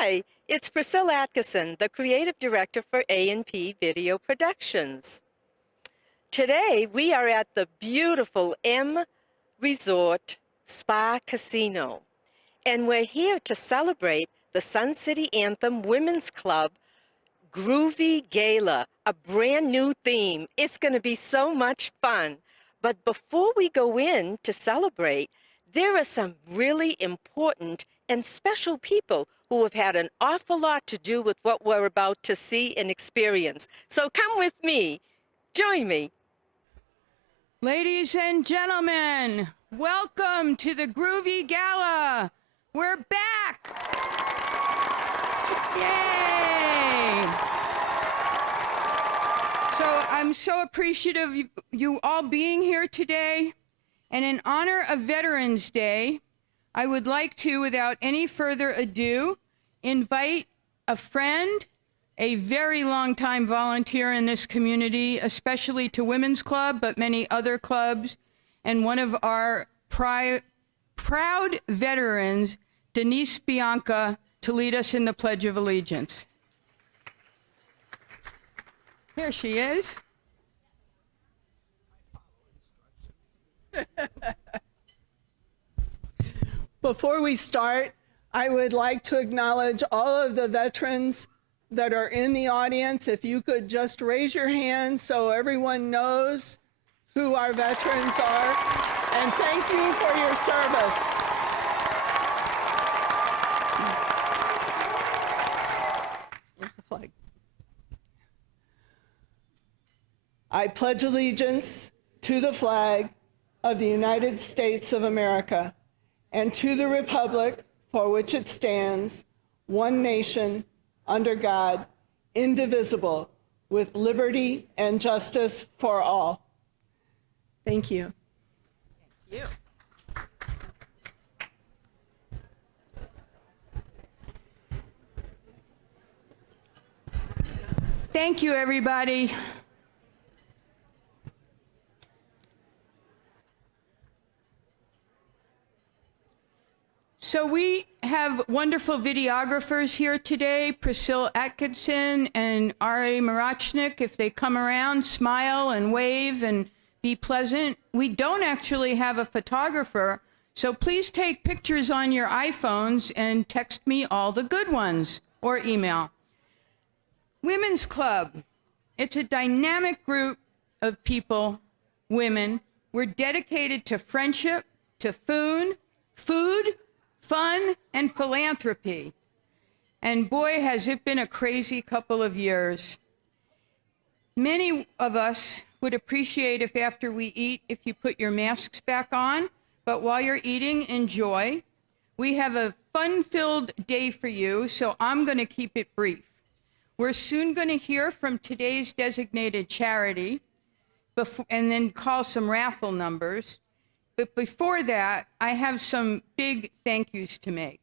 Hi, it's Priscille Atkisson, the Creative Director for A&P Video Productions. Today, we are at the beautiful M Resort Spa Casino, and we're here to celebrate the Sun City Anthem Women's Club Groovy Gala, a brand new theme. It's going to be so much fun. But before we go in to celebrate, there are some really important and special people who have had an awful lot to do with what we're about to see and experience. So come with me. Join me. Ladies and gentlemen, welcome to the Groovy Gala. We're back. Yay! So I'm so appreciative of you all being here today. And in honor of Veterans Day, I would like to, without any further ado, invite a friend, a very long-time volunteer in this community, especially to Women's Club, but many other clubs, and one of our proud veterans, Denise Bianca, to lead us in the Pledge of Allegiance. Here she is. Before we start, I would like to acknowledge all of the veterans that are in the audience. If you could just raise your hand so everyone knows who our veterans are. And thank you for your service. Where's the flag? I pledge allegiance to the flag of the United States of America and to the republic for which it stands, one nation, under God, indivisible, with liberty and justice for all. Thank you. Thank you. Thank you, everybody. So we have wonderful videographers here today, Priscille Atkisson and Mirochnik. If they come around, smile and wave and be pleasant. We don't actually have a photographer, so please take pictures on your iPhones and text me all the good ones or email. Women's Club. It's a dynamic group of people, women. We're dedicated to friendship, to food, fun, and philanthropy. And boy, has it been a crazy couple of years. Many of us would appreciate if after we eat, if you put your masks back on, but while you're eating, enjoy. We have a fun-filled day for you, so I'm gonna keep it brief. We're soon gonna hear from today's designated charity, and then call some raffle numbers. But before that, I have some big thank yous to make.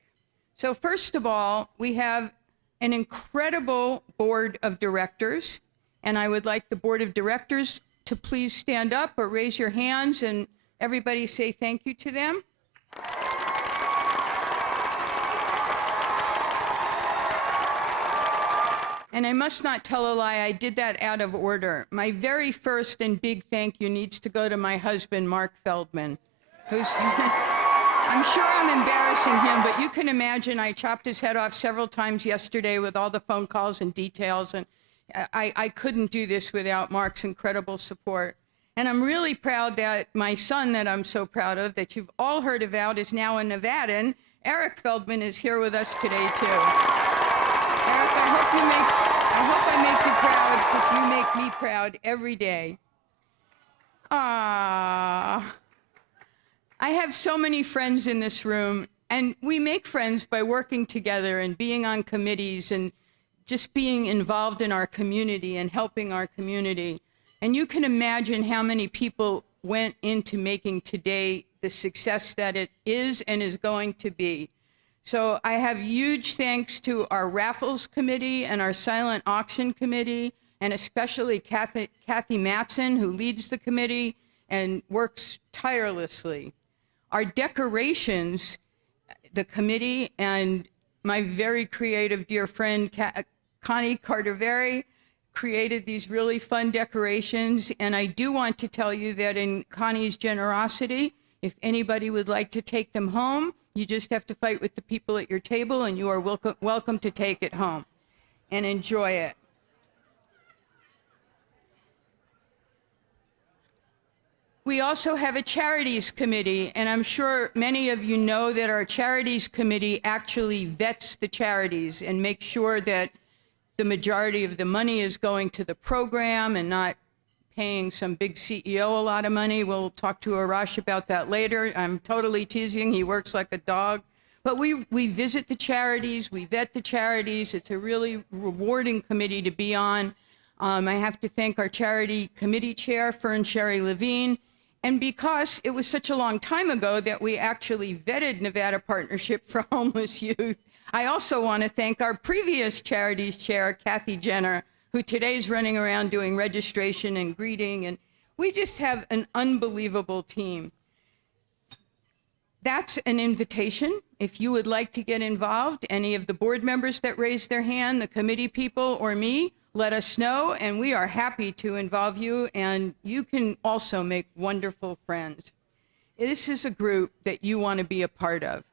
So first of all, we have an incredible board of directors, and I would like the board of directors to please stand up or raise your hands and everybody say thank you to them. And I must not tell a lie, I did that out of order. My very first and big thank you needs to go to my husband, Mark Feldman, who's, I'm sure I'm embarrassing him, but you can imagine I chopped his head off several times yesterday with all the phone calls and details, and I couldn't do this without Mark's incredible support. And I'm really proud that my son that I'm so proud of, that you've all heard about, is now a Nevadan. Eric Feldman is here with us today, too. Eric, I hope I make you proud, because you make me proud every day. I have so many friends in this room, and we make friends by working together and being on committees and just being involved in our community and helping our community. And you can imagine how many people went into making today the success that it is and is going to be. So I have huge thanks to our Raffles committee and our silent auction committee, and especially Kathy Matson, who leads the committee and works tirelessly. Our decorations, the committee and my very creative dear friend, Connie Carter-Very, created these really fun decorations. And I do want to tell you that in Connie's generosity, if anybody would like to take them home, you just have to fight with the people at your table, and you are welcome to take it home and enjoy it. We also have a charities committee, and I'm sure many of you know that our charities committee actually vets the charities and makes sure that the majority of the money is going to the program and not paying some big CEO a lot of money. We'll talk to Arash about that later. I'm totally teasing. He works like a dog. But we visit the charities, we vet the charities. It's a really rewarding committee to be on. I have to thank our charity committee chair, Fern Sherry Levine. And because it was such a long time ago that we actually vetted Nevada Partnership for Homeless Youth, I also want to thank our previous charities chair, Kathy Jenner, who today's running around doing registration and greeting. And we just have an unbelievable team. That's an invitation. If you would like to get involved, any of the board members that raised their hand, the committee people, or me, let us know, and we are happy to involve you, and you can also make wonderful friends. This is a group that you want to be a part of.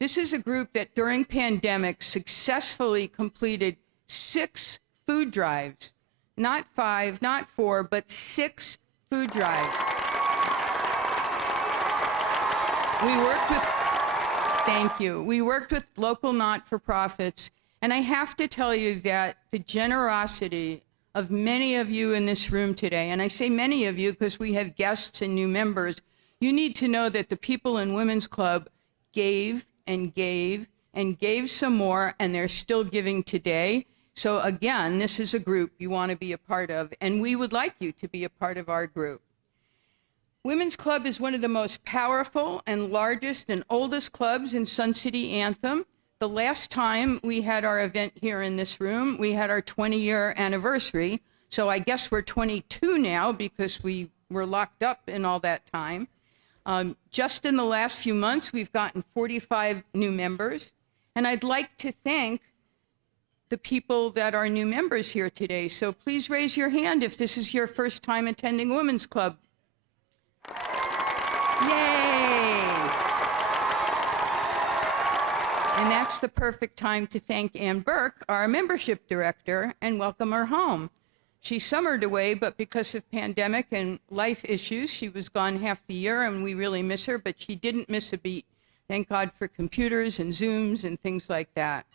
This is a group that during pandemic successfully completed 6 food drives, not 5, not 4, but 6 food drives. We worked with local not-for-profits, and I have to tell you that the generosity of many of you in this room today, and I say many of you because we have guests and new members, you need to know that the people in Women's Club gave and gave and gave some more, and they're still giving today. So again, this is a group you want to be a part of, and we would like you to be a part of our group. Women's Club is one of the most powerful and largest and oldest clubs in Sun City Anthem. The last time we had our event here in this room, we had our 20-year anniversary. So I guess we're 22 now because we were locked up in all that time. Just in the last few months, we've gotten 45 new members. And I'd like to thank the people that are new members here today. So please raise your hand if this is your first time attending Women's Club. Yay! And that's the perfect time to thank Ann Burke, our membership director, and welcome her home. She summered away, but because of pandemic and life issues, she was gone half the year, and we really miss her, but she didn't miss a beat. Thank God for computers and Zooms and things like that.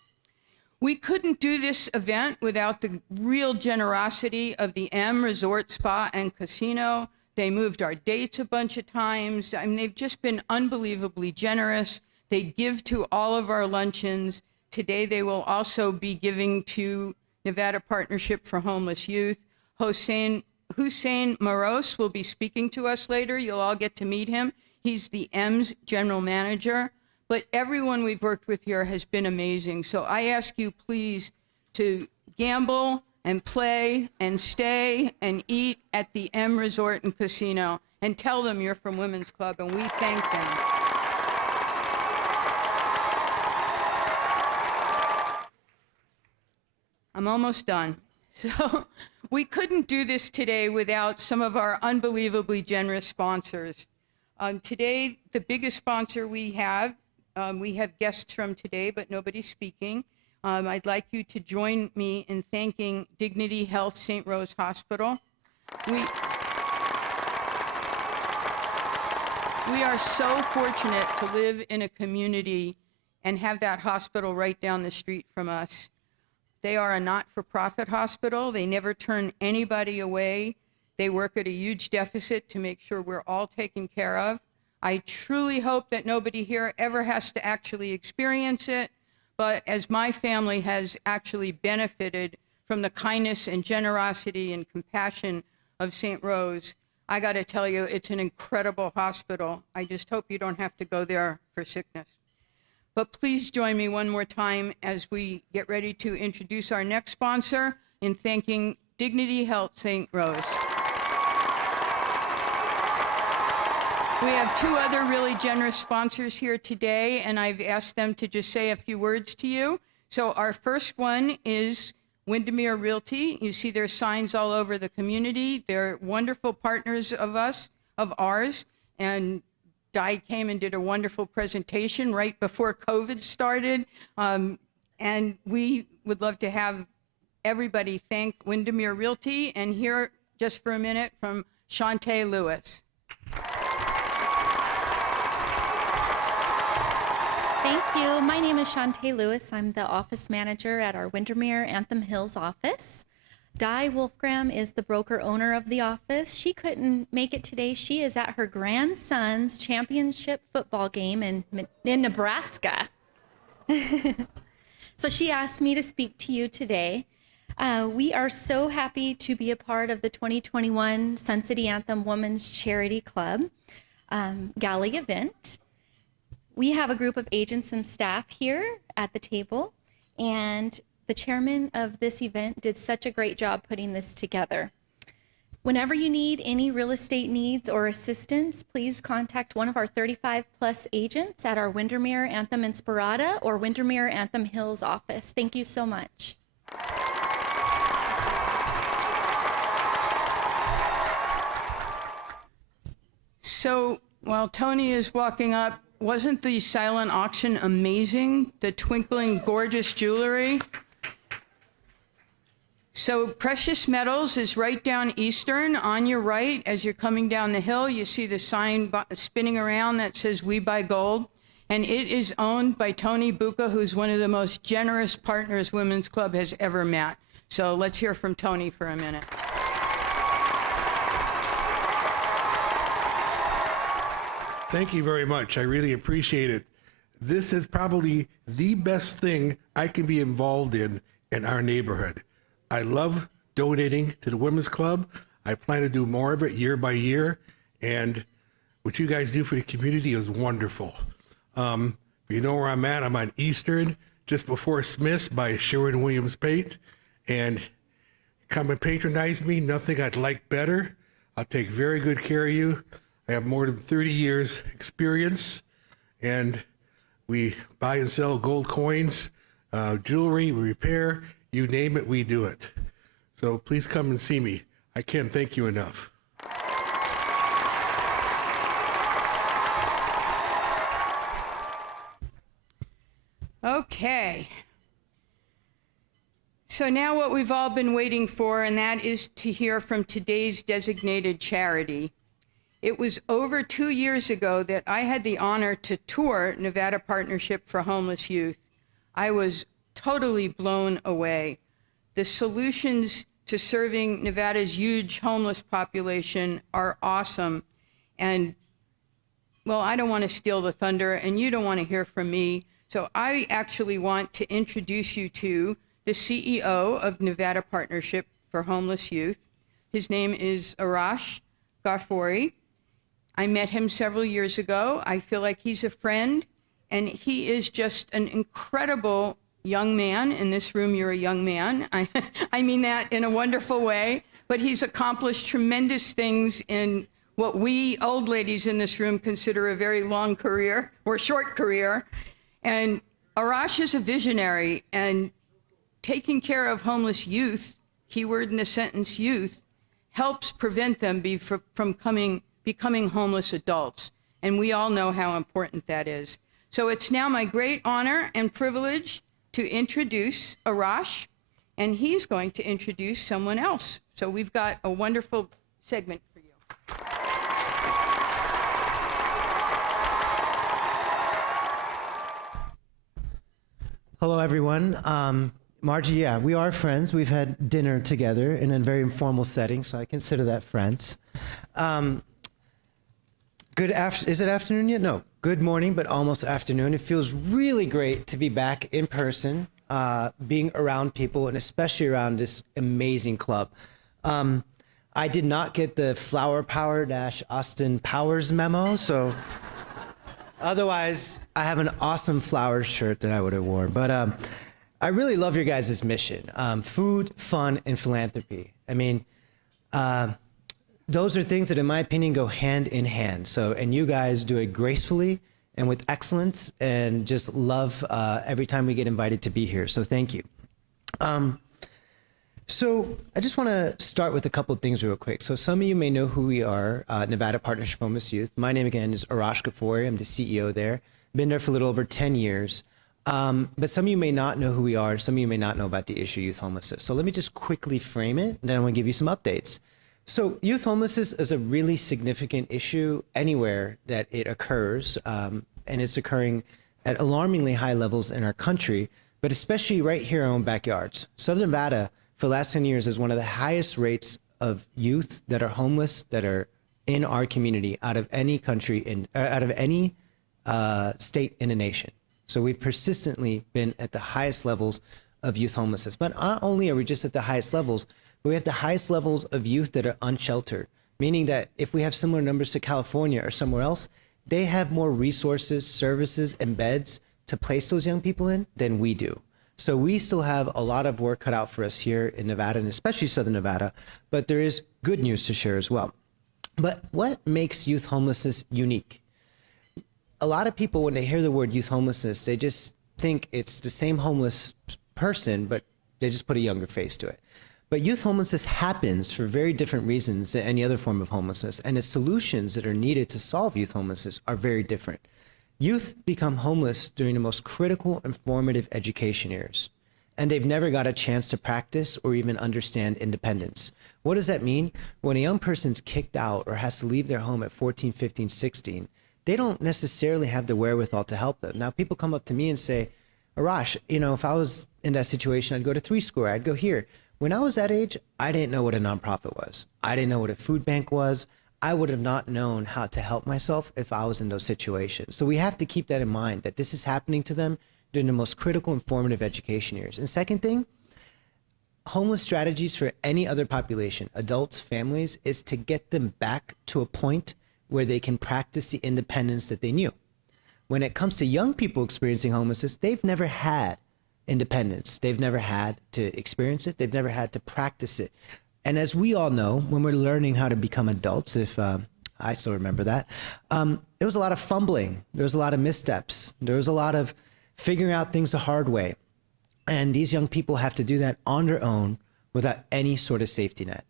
We couldn't do this event without the real generosity of the M Resort Spa and Casino. They moved our dates a bunch of times. I mean, they've just been unbelievably generous. They give to all of our luncheons. Today, they will also be giving to Nevada Partnership for Homeless Youth. Hussein Moros will be speaking to us later. You'll all get to meet him. He's the M's general manager. But everyone we've worked with here has been amazing. So I ask you, please, to gamble and play and stay and eat at the M Resort and Casino, and tell them you're from Women's Club, and we thank them. I'm almost done. So we couldn't do this today without some of our unbelievably generous sponsors. Today, the biggest sponsor we have guests from today, but nobody's speaking. I'd like you to join me in thanking Dignity Health St. Rose Hospital. We are so fortunate to live in a community and have that hospital right down the street from us. They are a not-for-profit hospital. They never turn anybody away. They work at a huge deficit to make sure we're all taken care of. I truly hope that nobody here ever has to actually experience it, but as my family has actually benefited from the kindness and generosity and compassion of St. Rose, I got to tell you, it's an incredible hospital. I just hope you don't have to go there for sickness. But please join me one more time as we get ready to introduce our next sponsor in thanking Dignity Health St. Rose. We have two other really generous sponsors here today, and I've asked them to just say a few words to you. So our first one is Windermere Realty. You see their signs all over the community. They're wonderful partners of ours, and Di came and did a wonderful presentation right before COVID started. And we would love to have everybody thank Windermere Realty, and hear just for a minute from Shantae Lewis. Thank you. My name is Shantae Lewis. I'm the office manager at our Windermere Anthem Hills office. Di Wolfgram is the broker owner of the office. She couldn't make it today. She is at her grandson's championship football game in Nebraska. So she asked me to speak to you today. We are so happy to be a part of the 2021 Sun City Anthem Women's Charity Club Gala event. We have a group of agents and staff here at the table, and the chairman of this event did such a great job putting this together. Whenever you need any real estate needs or assistance, please contact one of our 35+ agents at our Windermere Anthem Inspirada or Windermere Anthem Hills office. Thank you so much. So while Tony is walking up, wasn't the silent auction amazing? The twinkling, gorgeous jewelry. So Precious Metals is right down Eastern. On your right, as you're coming down the hill, you see the sign spinning around that says "We Buy Gold." And it is owned by Tony Buca, who's one of the most generous partners Women's Club has ever met. So let's hear from Tony for a minute. Thank you very much. I really appreciate it. This is probably the best thing I can be involved in our neighborhood. I love donating to the Women's Club. I plan to do more of it year by year. And what you guys do for the community is wonderful. You know where I'm at. I'm on Eastern, just before Smith's by Sherwin-Williams-Pate. And come and patronize me. Nothing I'd like better. I'll take very good care of you. I have more than 30 years experience, and we buy and sell gold coins, jewelry, we repair, you name it, we do it. So please come and see me. I can't thank you enough. Okay. So now what we've all been waiting for, and that is to hear from today's designated charity. It was over 2 years ago that I had the honor to tour Nevada Partnership for Homeless Youth. I was totally blown away. The solutions to serving Nevada's huge homeless population are awesome. And, well, I don't want to steal the thunder, and you don't want to hear from me. So I actually want to introduce you to the CEO of Nevada Partnership for Homeless Youth. His name is Arash Ghaffori. I met him several years ago. I feel like he's a friend, and he is just an incredible young man. In this room, you're a young man. I mean that in a wonderful way, but he's accomplished tremendous things in what we old ladies in this room consider a very long career or short career. And Arash is a visionary, and taking care of homeless youth, keyword in the sentence youth, helps prevent them from becoming homeless adults. And we all know how important that is. So it's now my great honor and privilege to introduce Arash, and he's going to introduce someone else. So we've got a wonderful segment for you. Hello, everyone. Margie, yeah, we are friends. We've had dinner together in a very informal setting, so I consider that friends. Is it afternoon yet? No. Good morning, but almost afternoon. It feels really great to be back in person, being around people, and especially around this amazing club. I did not get the Flower Power - Austin Powers memo, so otherwise I have an awesome flowers shirt that I would have worn. But I really love your guys' mission, food, fun, and philanthropy. I mean, those are things that, in my opinion, go hand in hand. So, and you guys do it gracefully and with excellence, and just love every time we get invited to be here. So thank you. So I just want to start with a couple of things real quick. So some of you may know who we are, Nevada Partnership for Homeless Youth. My name again is Mirochnik. I'm the CEO there. Been there for a little over 10 years. But some of you may not know who we are. Some of you may not know about the issue of youth homelessness. So let me just quickly frame it, and then I want to give you some updates. So youth homelessness is a really significant issue anywhere that it occurs, and it's occurring at alarmingly high levels in our country, but especially right here in our own backyards. Southern Nevada, for the last 10 years, is one of the highest rates of youth that are homeless that are in our community out of any country, out of any state in the nation. So we've persistently been at the highest levels of youth homelessness. But not only are we just at the highest levels, but we have the highest levels of youth that are unsheltered, meaning that if we have similar numbers to California or somewhere else, they have more resources, services, and beds to place those young people in than we do. So we still have a lot of work cut out for us here in Nevada, and especially Southern Nevada, but there is good news to share as well. But what makes youth homelessness unique? A lot of people, when they hear the word youth homelessness, they just think it's the same homeless person, but they just put a younger face to it. But youth homelessness happens for very different reasons than any other form of homelessness, and the solutions that are needed to solve youth homelessness are very different. Youth become homeless during the most critical and formative education years, and they've never got a chance to practice or even understand independence. What does that mean? When a young person's kicked out or has to leave their home at 14, 15, 16, they don't necessarily have the wherewithal to help them. Now, people come up to me and say, Arash, if I was in that situation, I'd go to 3-Score, I'd go here. When I was that age, I didn't know what a nonprofit was. I didn't know what a food bank was. I would have not known how to help myself if I was in those situations. So we have to keep that in mind, that this is happening to them during the most critical and formative education years. And second thing, homeless strategies for any other population, adults, families, is to get them back to a point where they can practice the independence that they knew. When it comes to young people experiencing homelessness, they've never had independence. They've never had to experience it. They've never had to practice it. And as we all know, when we're learning how to become adults, if I still remember that, there was a lot of fumbling. There was a lot of missteps. There was a lot of figuring out things the hard way. And these young people have to do that on their own without any sort of safety net.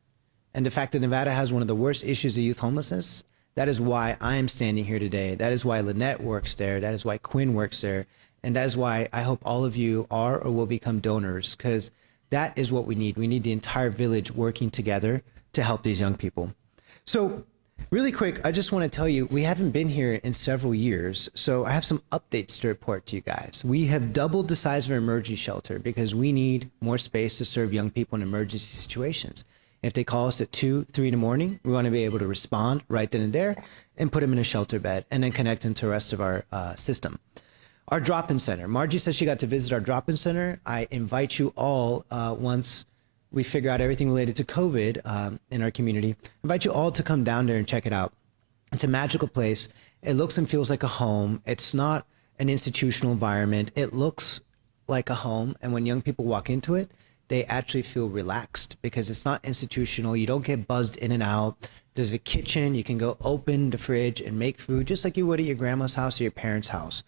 And the fact that Nevada has one of the worst issues of youth homelessness, that is why I am standing here today. That is why Lynette works there. That is why Quinn works there. And that is why I hope all of you are or will become donors, because that is what we need. We need the entire village working together to help these young people. So really quick, I just want to tell you, we haven't been here in several years. So I have some updates to report to you guys. We have doubled the size of our emergency shelter because we need more space to serve young people in emergency situations. If they call us at 2, 3 in the morning, we want to be able to respond right then and there and put them in a shelter bed and then connect them to the rest of our system. Our drop-in center. Margie says she got to visit our drop-in center. I invite you all, once we figure out everything related to COVID in our community, I invite you all to come down there and check it out. It's a magical place. It looks and feels like a home. It's not an institutional environment. It looks like a home. And when young people walk into it, they actually feel relaxed because it's not institutional. You don't get buzzed in and out. There's a kitchen. You can go open the fridge and make food just like you would at your grandma's house or your parents' house.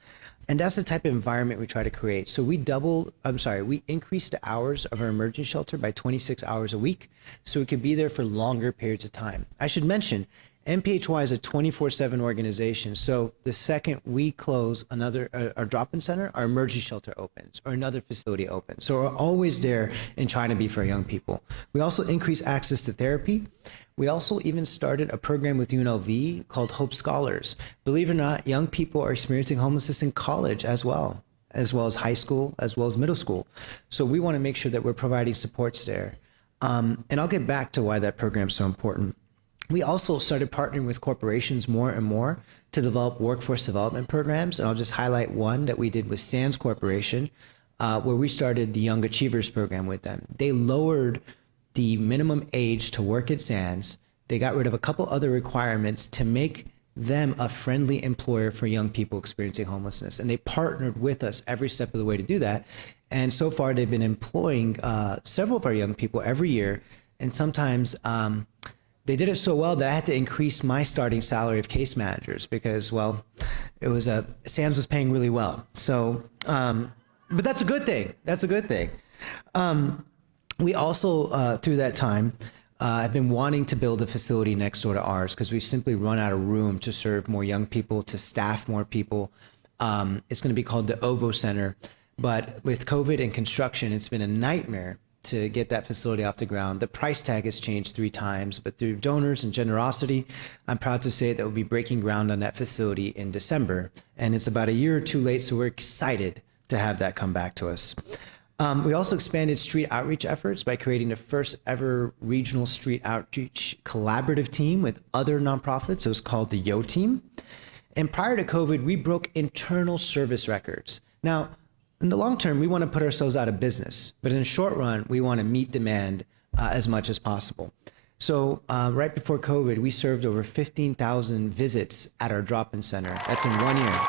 And that's the type of environment we try to create. So we increased the hours of our emergency shelter by 26 hours a week so we could be there for longer periods of time. I should mention, MPHY is a 24/7 organization. So the second we close our drop-in center, our emergency shelter opens or another facility opens. So we're always there and trying to be for young people. We also increase access to therapy. We also even started a program with UNLV called Hope Scholars. Believe it or not, young people are experiencing homelessness in college as well as high school, as well as middle school. So we want to make sure that we're providing supports there. And I'll get back to why that program is so important. We also started partnering with corporations more and more to develop workforce development programs. And I'll just highlight one that we did with Sands Corporation, where we started the Young Achievers program with them. They lowered the minimum age to work at Sands. They got rid of a couple other requirements to make them a friendly employer for young people experiencing homelessness. And they partnered with us every step of the way to do that. And so far, they've been employing several of our young people every year. And sometimes they did it so well that I had to increase my starting salary of case managers because, well, it was Sam's was paying really well. So, but that's a good thing. That's a good thing. We also, through that time, I've been wanting to build a facility next door to ours because we've simply run out of room to serve more young people, to staff more people. It's going to be called the OVO Center. But with COVID and construction, it's been a nightmare to get that facility off the ground. The price tag has changed 3 times, but through donors and generosity, I'm proud to say that we'll be breaking ground on that facility in December. And it's about a year or 2 late, so we're excited to have that come back to us. We also expanded street outreach efforts by creating the first ever regional street outreach collaborative team with other nonprofits. It was called the YO Team. And prior to COVID, we broke internal service records. Now, in the long term, we want to put ourselves out of business, but in the short run, we want to meet demand as much as possible. So right before COVID, we served over 15,000 visits at our drop-in center. That's in 1 year.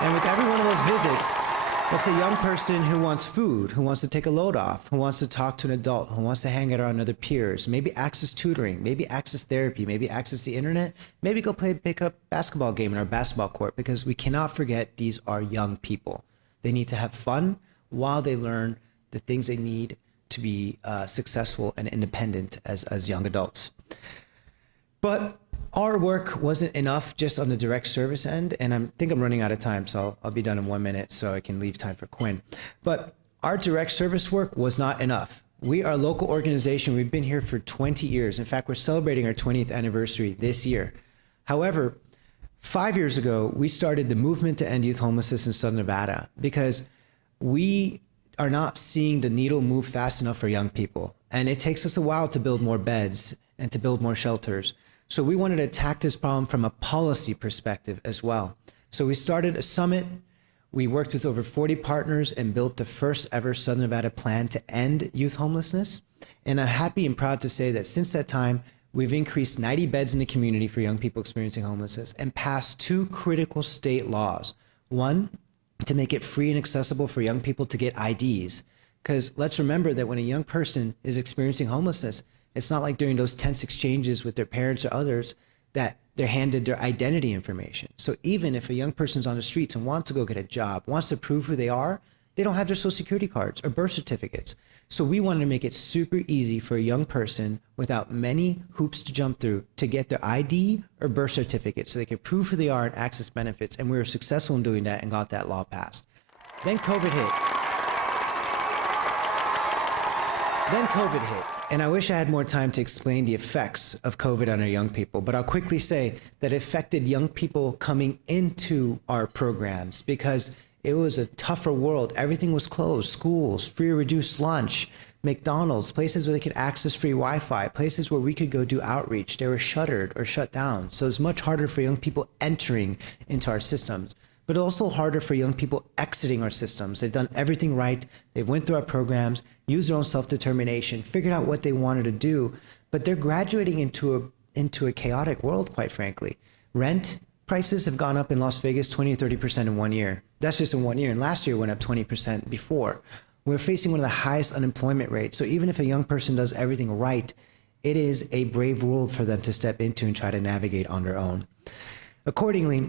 And with every one of those visits, that's a young person who wants food, who wants to take a load off, who wants to talk to an adult, who wants to hang out around other peers, maybe access tutoring, maybe access therapy, maybe access the internet, maybe go play a pickup basketball game in our basketball court, because we cannot forget these are young people. They need to have fun while they learn the things they need to be successful and independent as young adults. But our work wasn't enough just on the direct service end, and I think I'm running out of time, so I'll be done in 1 minute so I can leave time for Quinn. But our direct service work was not enough. We are a local organization. We've been here for 20 years. In fact, we're celebrating our 20th anniversary this year. However, 5 years ago, we started the movement to end youth homelessness in Southern Nevada because we are not seeing the needle move fast enough for young people. And it takes us a while to build more beds and to build more shelters. So we wanted to attack this problem from a policy perspective as well. So we started a summit. We worked with over 40 partners and built the first ever Southern Nevada plan to end youth homelessness. And I'm happy and proud to say that since that time, we've increased 90 beds in the community for young people experiencing homelessness and passed 2 critical state laws. One, to make it free and accessible for young people to get IDs. Because let's remember that when a young person is experiencing homelessness, it's not like during those tense exchanges with their parents or others that they're handed their identity information. So even if a young person's on the streets and wants to go get a job, wants to prove who they are, they don't have their social security cards or birth certificates. So we wanted to make it super easy for a young person without many hoops to jump through to get their ID or birth certificate so they could prove who they are and access benefits. And we were successful in doing that and got that law passed. Then COVID hit. And I wish I had more time to explain the effects of COVID on our young people, but I'll quickly say that it affected young people coming into our programs because it was a tougher world. Everything was closed. Schools, free or reduced lunch, McDonald's, places where they could access free Wi-Fi, places where we could go do outreach. They were shuttered or shut down. So it's much harder for young people entering into our systems, but also harder for young people exiting our systems. They've done everything right. They went through our programs, used their own self-determination, figured out what they wanted to do, but they're graduating into a chaotic world, quite frankly. Rent prices have gone up in Las Vegas 20 or 30% in 1 year. That's just in 1 year. And last year went up 20% before. We're facing one of the highest unemployment rates. So even if a young person does everything right, it is a brave world for them to step into and try to navigate on their own. Accordingly,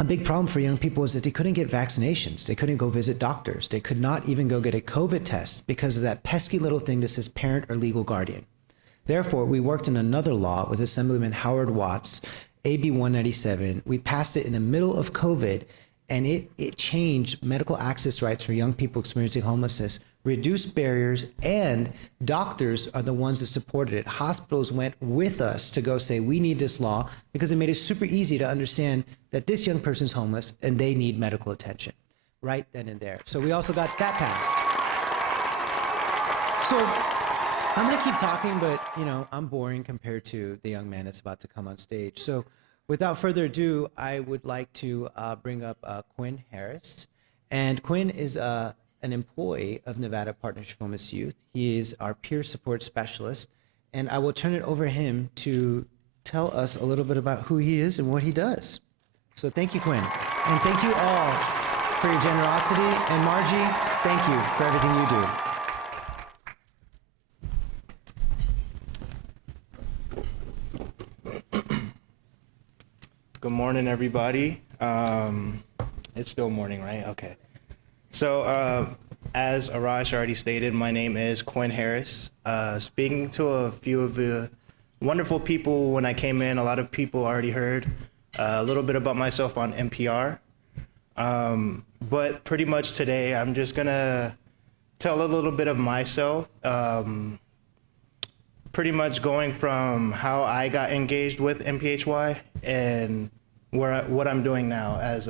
a big problem for young people is that they couldn't get vaccinations. They couldn't go visit doctors. They could not even go get a COVID test because of that pesky little thing that says parent or legal guardian. Therefore, we worked on another law with Assemblyman Howard Watts, AB 197. We passed it in the middle of COVID, and it changed medical access rights for young people experiencing homelessness, reduced barriers, and doctors are the ones that supported it. Hospitals went with us to go say, we need this law, because it made it super easy to understand that this young person's homeless and they need medical attention right then and there. So we also got that passed. So I'm gonna keep talking, but I'm boring compared to the young man that's about to come on stage. So without further ado, I would like to bring up Quinn Harris. And Quinn is an employee of Nevada Partnership for Homeless Youth. He is our peer support specialist. And I will turn it over to him to tell us a little bit about who he is and what he does. So thank you, Quinn. And thank you all for your generosity. And Margie, thank you for everything you do. Good morning, everybody. It's still morning, right? Okay. So, as Arash already stated, my name is Quinn Harris. Speaking to a few of the wonderful people when I came in, a lot of people already heard a little bit about myself on NPR. But pretty much today, I'm just gonna tell a little bit of myself. Pretty much going from how I got engaged with MPHY and what I'm doing now as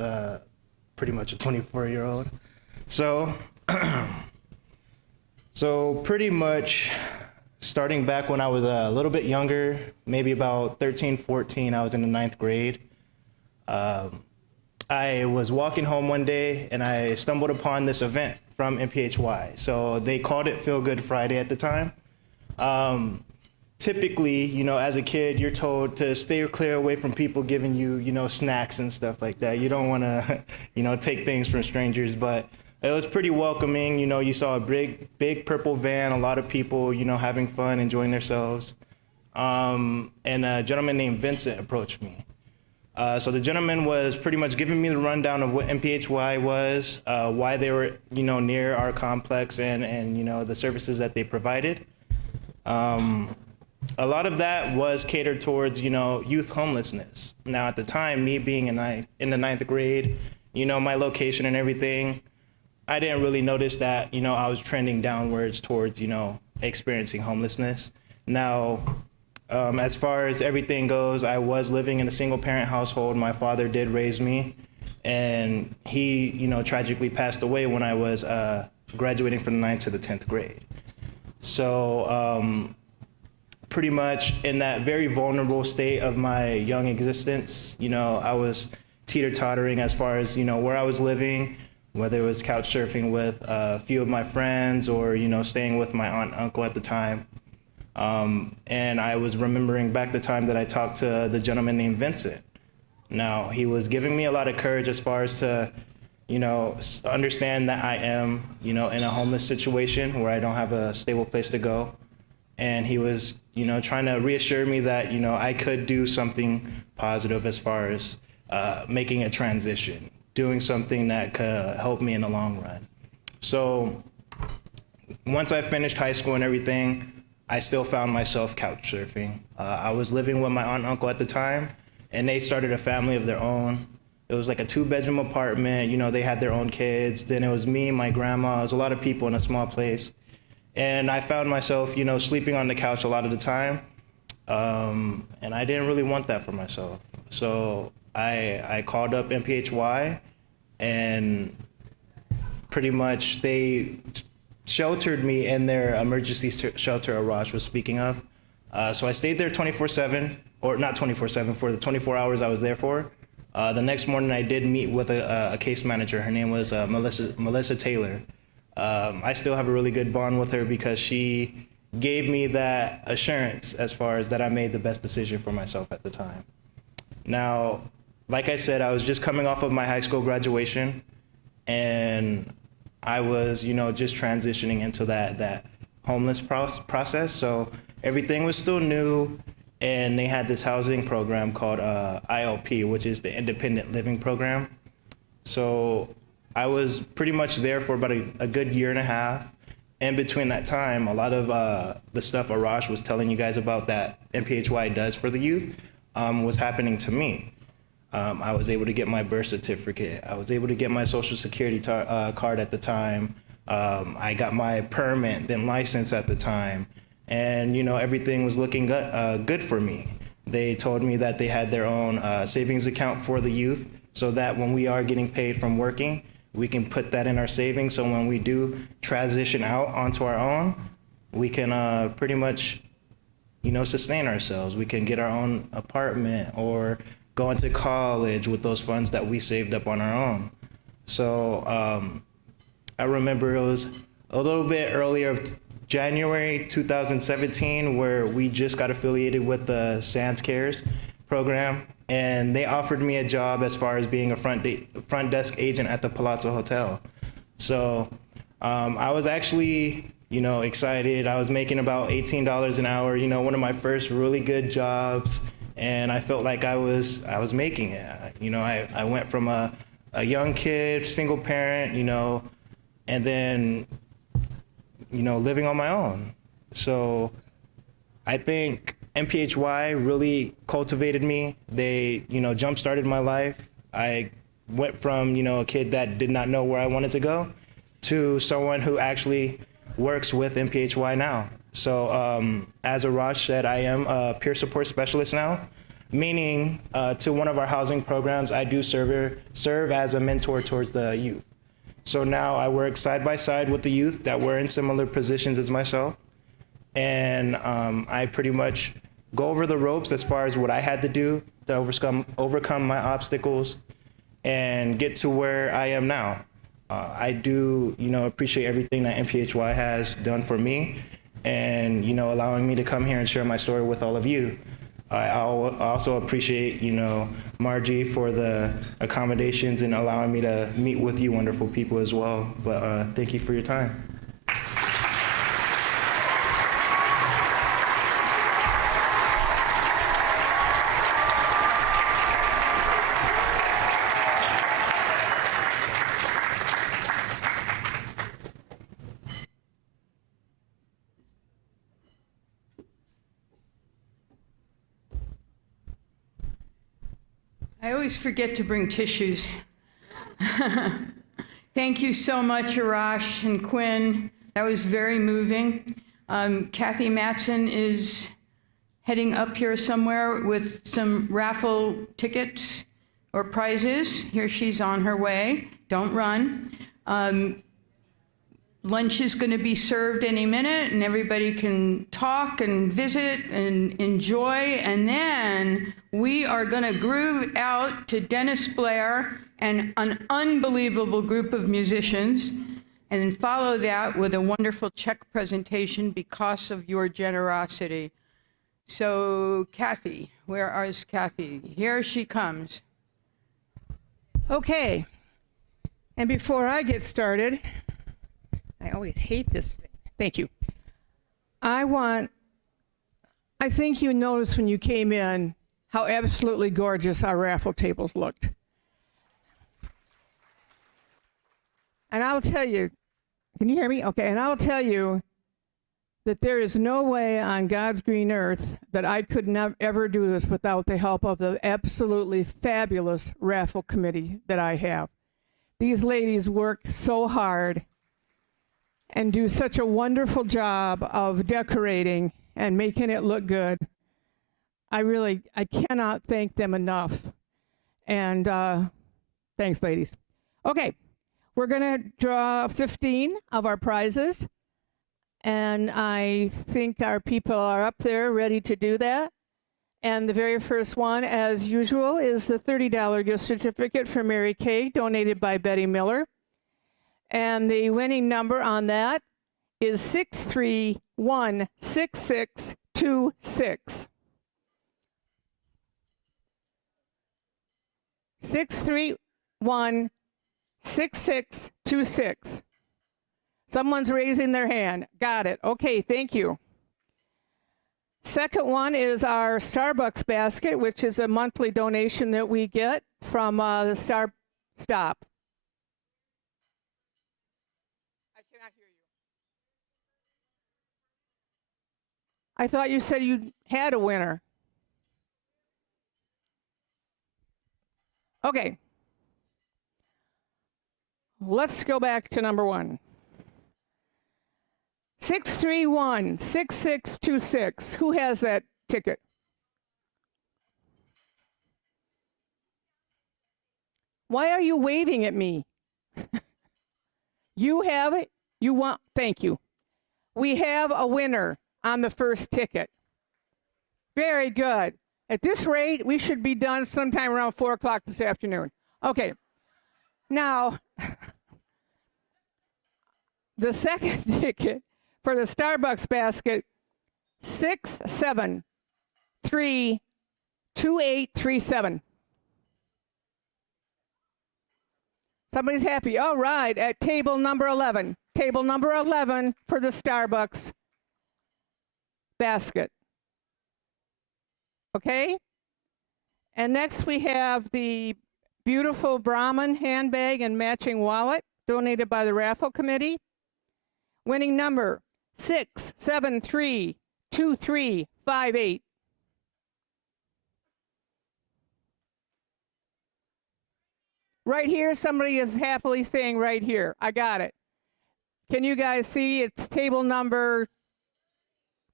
pretty much a 24-year-old. So, so pretty much starting back when I was a little bit younger, maybe about 13, 14, I was in the 9th grade. I was walking home one day and I stumbled upon this event from MPHY. So they called it Feel Good Friday at the time. Typically, you know, as a kid, you're told to stay clear away from people giving you, you know, snacks and stuff like that. You don't want to, you know, take things from strangers, but it was pretty welcoming. You know, you saw a big purple van, a lot of people, you know, having fun, enjoying themselves. And a gentleman named Vincent approached me. So the gentleman was pretty much giving me the rundown of what MPHY was, why they were, you know, near our complex and you know, the services that they provided. A lot of that was catered towards, you know, youth homelessness. Now, at the time, me being in the 9th grade, you know, my location and everything, I didn't really notice that, you know, I was trending downwards towards, you know, experiencing homelessness. Now, as far as everything goes, I was living in a single-parent household. My father did raise me, and he, you know, tragically passed away when I was graduating from the 9th to the 10th grade. So, pretty much in that very vulnerable state of my young existence, you know, I was teeter-tottering as far as, you know, where I was living, whether it was couch surfing with a few of my friends or, you know, staying with my aunt and uncle at the time. And I was remembering back the time that I talked to the gentleman named Vincent. Now, he was giving me a lot of courage as far as to, you know, understand that I am, you know, in a homeless situation where I don't have a stable place to go. And he was, you know, trying to reassure me that, you know, I could do something positive as far as making a transition, doing something that could help me in the long run. So once I finished high school and everything, I still found myself couch surfing. I was living with my aunt and uncle at the time, and they started a family of their own. It was like a 2-bedroom apartment. You know, they had their own kids. Then it was me, my grandma. It was a lot of people in a small place. And I found myself, you know, sleeping on the couch a lot of the time. And I didn't really want that for myself. So I called up MPHY, and pretty much they sheltered me in their emergency shelter Arash was speaking of. So I stayed there 24/7, or not 24/7, for the 24 hours I was there for. The next morning I did meet with a case manager. Her name was Melissa Taylor. I still have a really good bond with her because she gave me that assurance as far as that I made the best decision for myself at the time. Now, like I said, I was just coming off of my high school graduation, and I was, you know, just transitioning into that homeless process. So everything was still new, and they had this housing program called ILP, which is the Independent Living Program. So I was pretty much there for about a good year and a half. In between that time, a lot of the stuff Arash was telling you guys about that MPHY does for the youth was happening to me. I was able to get my birth certificate. I was able to get my social security card at the time. I got my permit, then license at the time. And, you know, everything was looking good for me. They told me that they had their own savings account for the youth, so that when we are getting paid from working, we can put that in our savings. So when we do transition out onto our own, we can pretty much, you know, sustain ourselves. We can get our own apartment or go into college with those funds that we saved up on our own. So I remember it was a little bit earlier of January 2017 where we just got affiliated with the Sands Cares program, and they offered me a job as far as being a front desk agent at the Palazzo Hotel. So I was actually, you know, excited. I was making about $18 an hour, you know, one of my first really good jobs. and I felt like I was making it. You know, I went from a young kid, single parent, you know, and then, you know, living on my own. So I think MPHY really cultivated me. They, you know, jump-started my life. I went from, you know, a kid that did not know where I wanted to go to someone who actually works with MPHY now. So as Arash said, I am a peer support specialist now, meaning to one of our housing programs, I do serve as a mentor towards the youth. So now I work side by side with the youth that were in similar positions as myself. And I pretty much go over the ropes as far as what I had to do to overcome my obstacles and get to where I am now. I do, you know, appreciate everything that MPHY has done for me and, you know, allowing me to come here and share my story with all of you. I also appreciate, you know, Margie for the accommodations and allowing me to meet with you wonderful people as well. But thank you for your time. I always forget to bring tissues. Thank you so much, Arash and Quinn. That was very moving. Kathy Matson is heading up here somewhere with some raffle tickets or prizes. Here she's on her way. Don't run. Lunch is going to be served any minute, and everybody can talk and visit and enjoy. And then we are going to groove out to Dennis Blair and an unbelievable group of musicians, and then follow that with a wonderful check presentation because of your generosity. So, Kathy, where is Kathy? Here she comes. Okay, and before I get started, I always hate this thing. Thank you. I think you noticed when you came in how absolutely gorgeous our raffle tables looked. And I'll tell you, can you hear me? Okay, and I'll tell you that there is no way on God's green earth that I could ever do this without the help of the absolutely fabulous raffle committee that I have. These ladies work so hard and do such a wonderful job of decorating and making it look good. I cannot thank them enough. And thanks, ladies. Okay, we're gonna draw 15 of our prizes. And I think our people are up there ready to do that. And the very first one, as usual, is the $30 gift certificate for Mary Kay, donated by Betty Miller. And the winning number on that is 6316626. 6316626. Someone's raising their hand. Got it. Okay, thank you. Second one is our Starbucks basket, which is a monthly donation that we get from the Stop. I thought you said you had a winner. Okay. Let's go back to number one. 6316626. Who has that ticket? Why are you waving at me? You have it? You want? Thank you. We have a winner on the first ticket. Very good. At this rate, we should be done sometime around 4 o'clock this afternoon. Okay. Now, the second ticket for the Starbucks basket, 6732837. Somebody's happy. All right, at table number 11. Table number 11 for the Starbucks basket. Okay? And next we have the beautiful Brahmin handbag and matching wallet donated by the raffle committee. Winning number 6732358. Right here, somebody is happily saying right here. I got it. Can you guys see? It's table number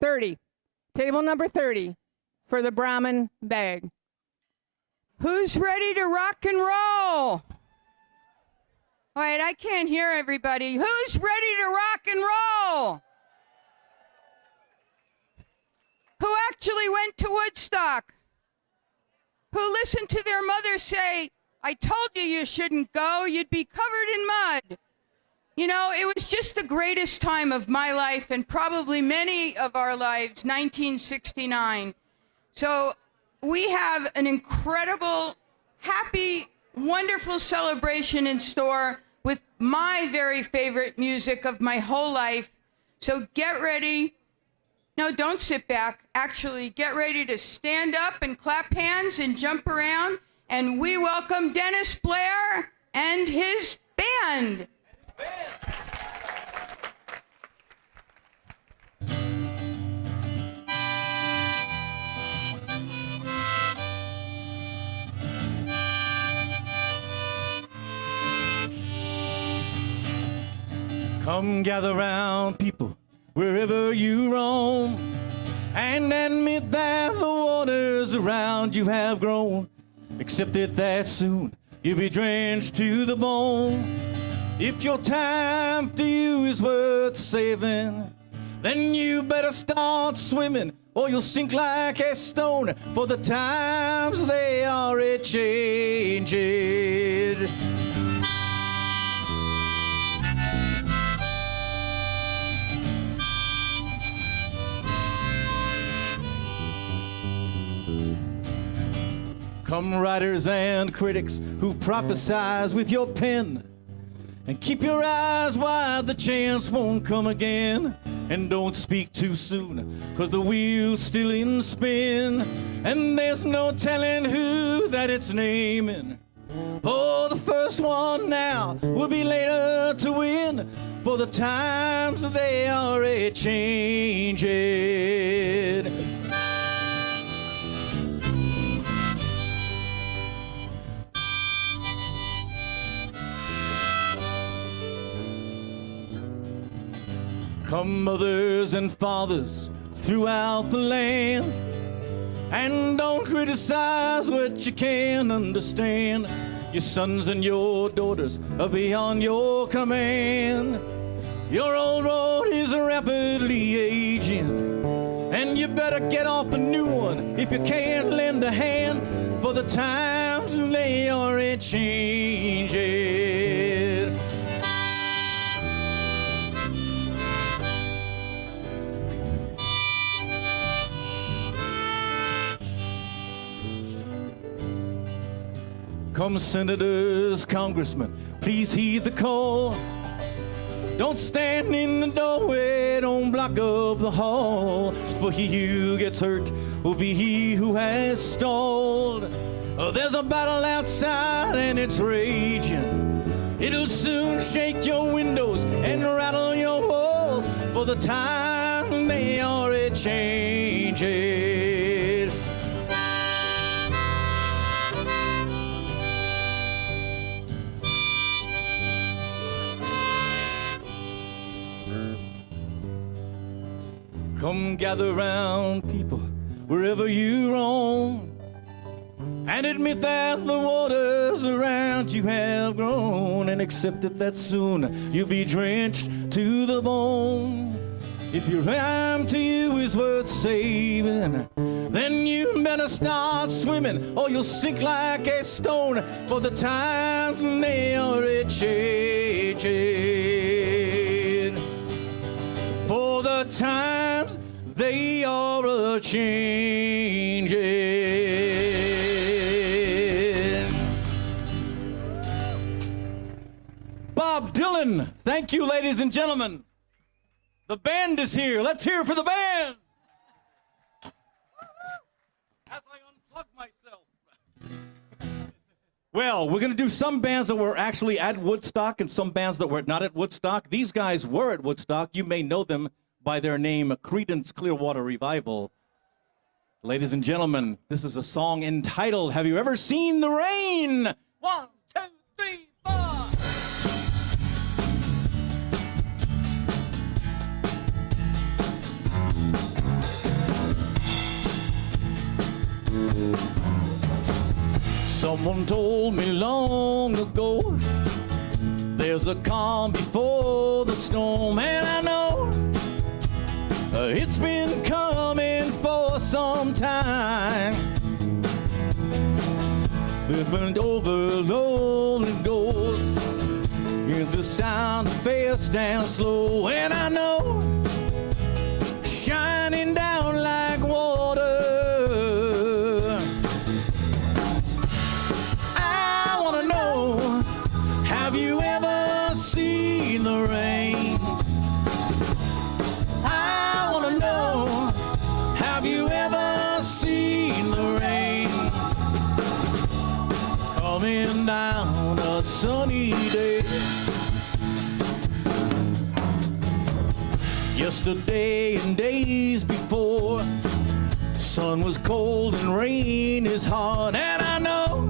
30. Table number 30 for the Brahmin bag. Who's ready to rock and roll? Wait, I can't hear everybody. Who's ready to rock and roll? Who actually went to Woodstock? Who listened to their mother say, I told you you shouldn't go, you'd be covered in mud. You know, it was just the greatest time of my life and probably many of our lives, 1969. So we have an incredible, happy, wonderful celebration in store with my very favorite music of my whole life. So get ready. No, don't sit back. Actually, get ready to stand up and clap hands and jump around. And we welcome Dennis Blair and his band. Come gather round, people, wherever you roam, and admit that the waters around you have grown. Accept it that soon you'll be drenched to the bone. If your time to you is worth saving, then you better start swimming, or you'll sink like a stone, for the times they are a-changing. Come writers and critics who prophesize with your pen, and keep your eyes wide, the chance won't come again. And don't speak too soon, 'cause the wheel's still in spin, and there's no telling who that it's naming. For the first one now will be later to win, for the times they are a-changing. Come mothers and fathers throughout the land, and don't criticize what you can't understand. Your sons and your daughters are beyond your command. Your old road is rapidly aging, and you better get off a new one if you can't lend a hand, for the times they are a-changing. Come senators, congressmen, please heed the call. Don't stand in the doorway, don't block up the hall, for he who gets hurt will be he who has stalled. There's a battle outside and it's raging. It'll soon shake your windows and rattle your walls, for the time they are a-changing. Come gather round, people, wherever you roam, and admit that the waters around you have grown, and accept it that soon you'll be drenched to the bone. If your time to you is worth saving, then you better start swimming, or you'll sink like a stone, for the times they are a-changing. For the times they are a-changing. Bob Dylan, thank you, ladies and gentlemen. The band is here. Let's hear for the band. As I unplug myself. Well, we're going to do some bands that were actually at Woodstock and some bands that were not at Woodstock. These guys were at Woodstock. You may know them by their name, Creedence Clearwater Revival. Ladies and gentlemen, this is a song entitled, Have You Ever Seen the Rain? 1, 2, 3, 4. Someone told me long ago there's a calm before the storm, and I know it's been coming for some time. Bent over, lonely ghosts, it's the sound fast and slow, and I know shining down like water. I wanna know, have you ever seen the rain? I wanna know, have you ever seen the rain? Coming down a sunny day. Yesterday and days before, sun was cold and rain is hard, and I know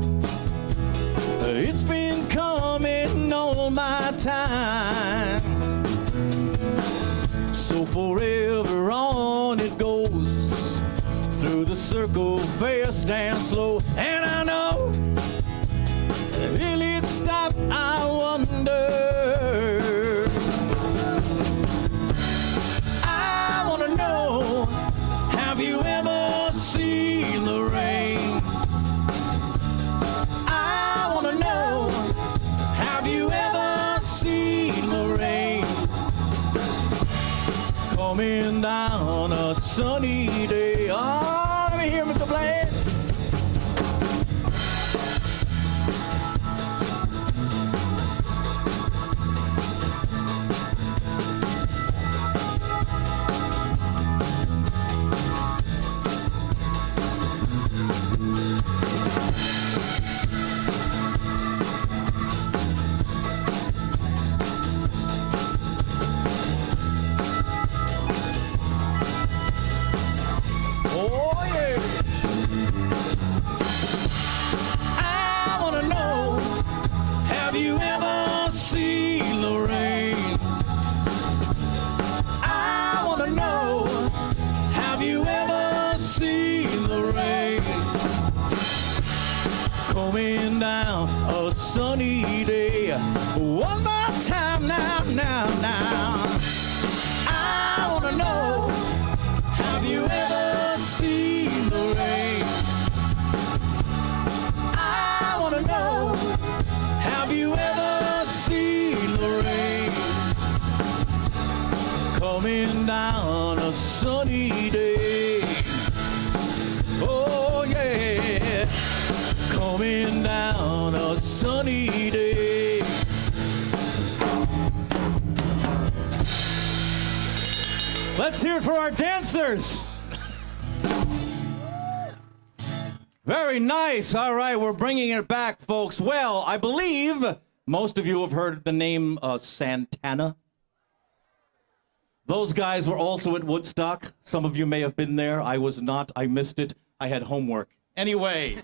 it's been coming all my time. So forever on it goes, through the circle fast and slow, and I know, will it stop, I wonder. I wanna know, have you ever seen the rain? I wanna know, have you ever seen the rain? Coming down a sunny day. Oh, let me hear Mr. Blair. Coming down a sunny day. One more time now. I wanna know, have you ever seen the rain? I wanna know, have you ever seen the rain? Coming down a sunny day. Oh yeah. Coming down a sunny day. Let's hear it for our dancers. Very nice. All right, we're bringing it back, folks. Well, I believe most of you have heard the name Santana. Those guys were also at Woodstock. Some of you may have been there. I was not. I missed it. I had homework. Anyway.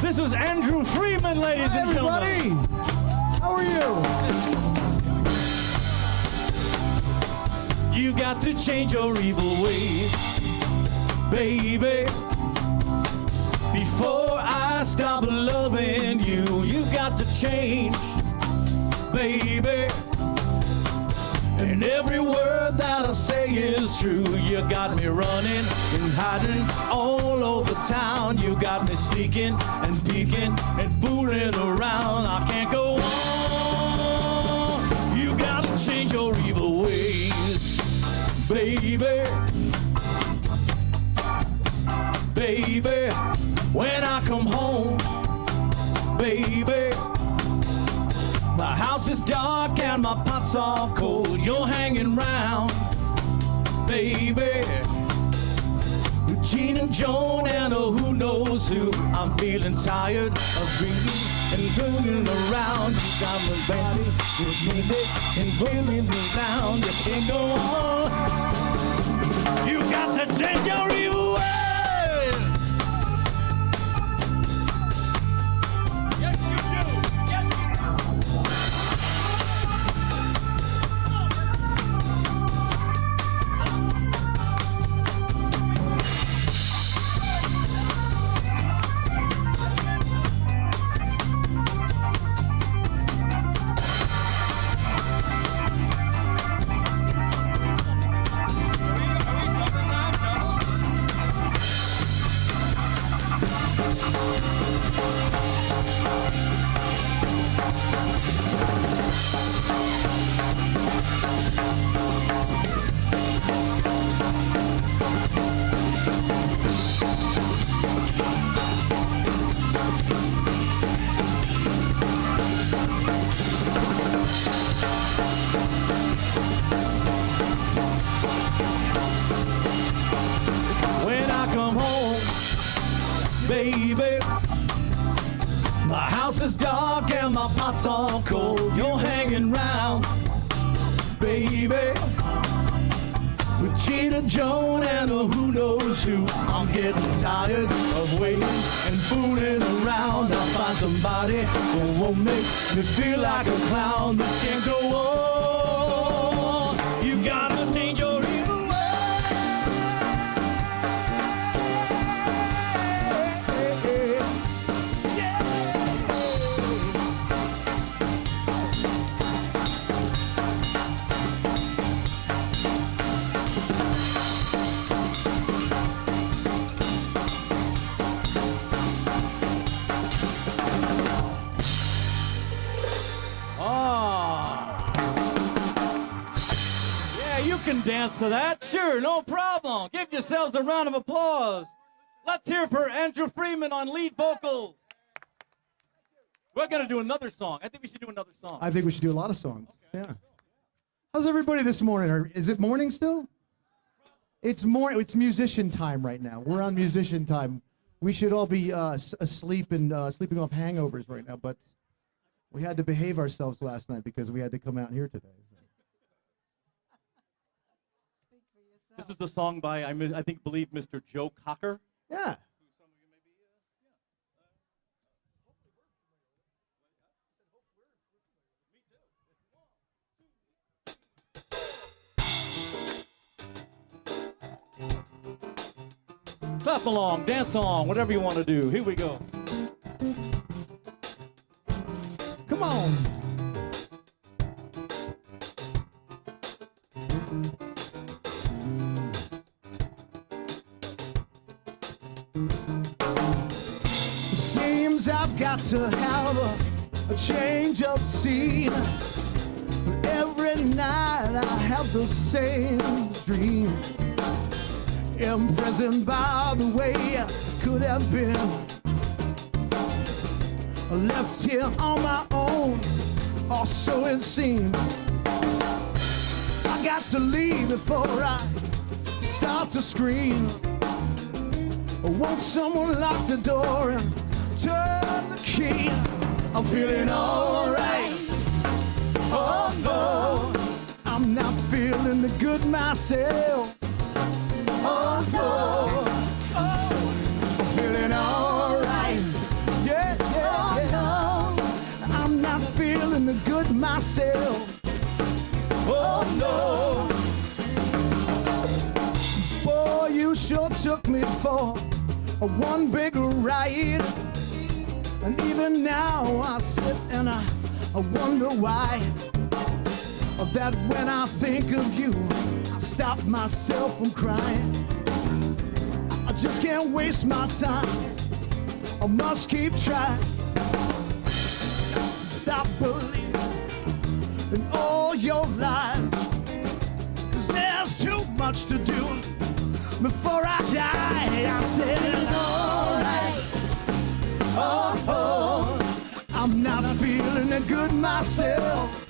This is Andrew Freeman, ladies and gentlemen. How are you? You got to change your evil way, baby. Before I stop loving you, you got to change, baby. And every word that I say is true. You got me running and hiding all over town. You got me sneaking and peeking and fooling around. I can't go on. You gotta change your evil ways, baby. house is dark and my pot's all cold. You're hanging round, baby. With Gene and Joan and who knows who. I'm feeling tired of dreaming and rolling around. You got me, baby, with me and rolling me down. You can't go on. You got to change your evil ways. Yes, you do. Yes, you do. When I come home, baby, my house is dark and my pot's all cold. You're hanging round, baby, with Gina, Joan, and who knows who. I'm getting tired of waiting and fooling around. I'll find somebody who won't make me feel like a clown. This can't go on. You gotta change your evil ways. Yeah, you can dance to that. Sure, no problem. Give yourselves a round of applause. Let's hear for Andrew Freeman on lead vocals. We're going to do another song. I think we should do another song. I think we should do a lot of songs. Yeah. How's everybody this morning? Is it morning still? It's morning. It's musician time right now. We're on musician time. We should all be asleep and sleeping off hangovers right now, but we had to behave ourselves last night because we had to come out here today. This is a song by, I believe, Mr. Joe Cocker. Yeah. Clap along, dance along, whatever you want to do. Here we go. Come on. Seems I've got to have a change of scene. Every night I have the same dream. Imprisoned by the way I could have been. Left here on my own, or so it seems. I got to leave before I start to scream. Won't someone lock the door and turn the key? I'm feeling alright. Oh no, I'm not feeling the good myself. Oh no, oh, I'm feeling alright. Yeah, yeah, yeah. I'm not feeling the good myself. Oh no, boy, you sure took me for a one big ride. And even now I sit and I wonder why. That when I think of you, I stop myself from crying. I just can't waste my time. I must keep trying to stop believing in all your lies. 'Cause there's too much to do before I die. I said, alright, oh, I'm not feeling feeling that good myself.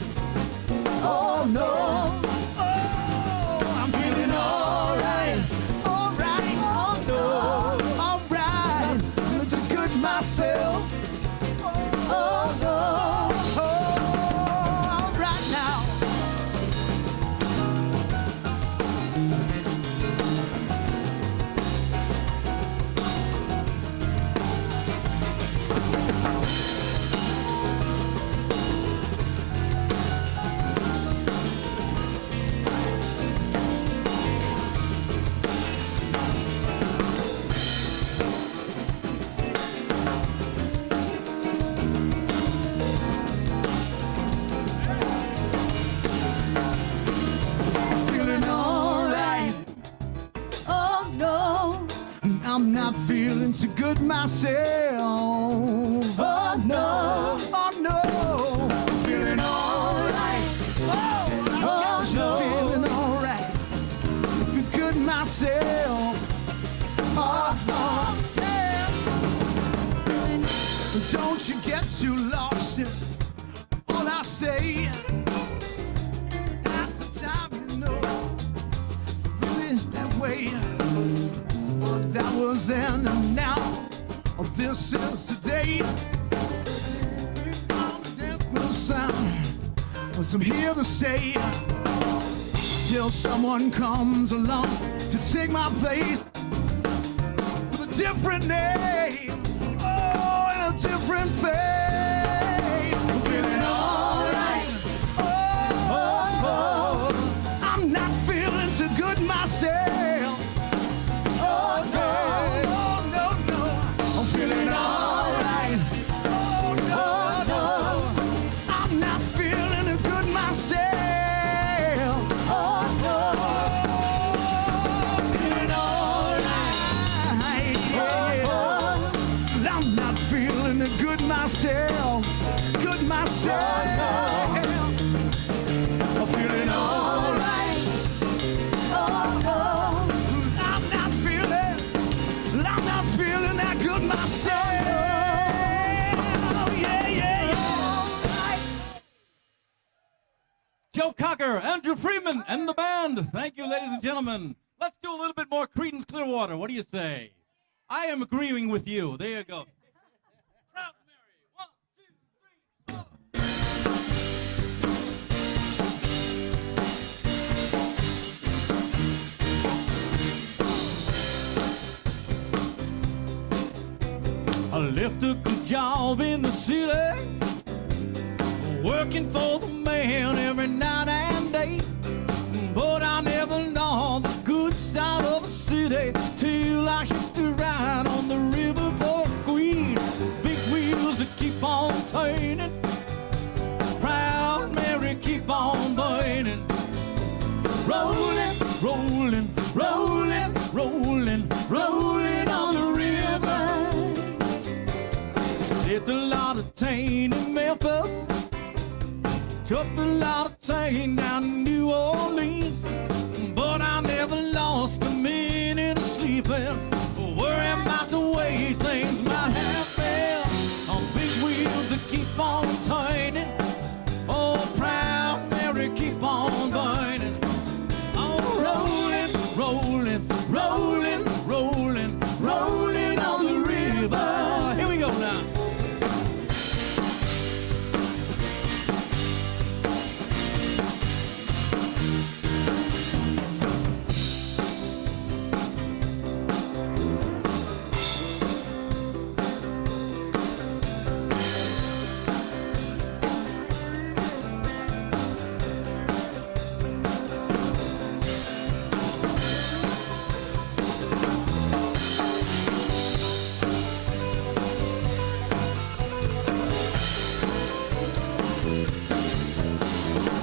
Oh no. Oh, I'm feeling alright. Alright. Oh no. Alright. Feeling so good myself. Oh no. Oh, alright now. Feeling alright. Oh no. I'm not feeling too good myself. Oh no. Oh no. Feeling alright. Oh no. Feeling alright. Feel good myself. Oh, oh yeah. Don't you get too lost in all I say. At the time, you know, really that way. But that was then and now. This is today. There will sound what I'm here to say. Till someone comes along to take my place with a different name. Oh, and a different face. I'm feeling alright. Oh, I'm not feeling too good myself. Oh no, oh no, no. I'm feeling alright. Oh no, no. I'm not feeling good myself. Oh no, I'm feeling alright. Yeah. I'm not feeling good myself. Good myself. I'm feeling alright. Oh, I'm not feeling that good myself. Yeah, yeah, yeah. Joe Cocker, Andrew Freeman, and the band. Thank you, ladies and gentlemen. Let's do a little bit more Creedence Clearwater. What do you say? I am agreeing with you. There you go. Proud Mary. 1, 2, 3, 4. I left a good job in the city, working for the man every night and day. But I never know the good side of a city till I hitched a ride on the riverboat Queen. Big wheels that keep on turning, Proud Mary keep on burning. Rolling, rolling, rolling, rolling, rolling on the river. Did a lot of tain in Memphis, took a lot of tain down in New Orleans. But I never lost a minute of sleeping, worrying about the way things might have been. On big wheels that keep on turning, oh, Proud Mary keep on burning. Oh, rolling, rolling, rolling, rolling, rolling on the river. Here we go now.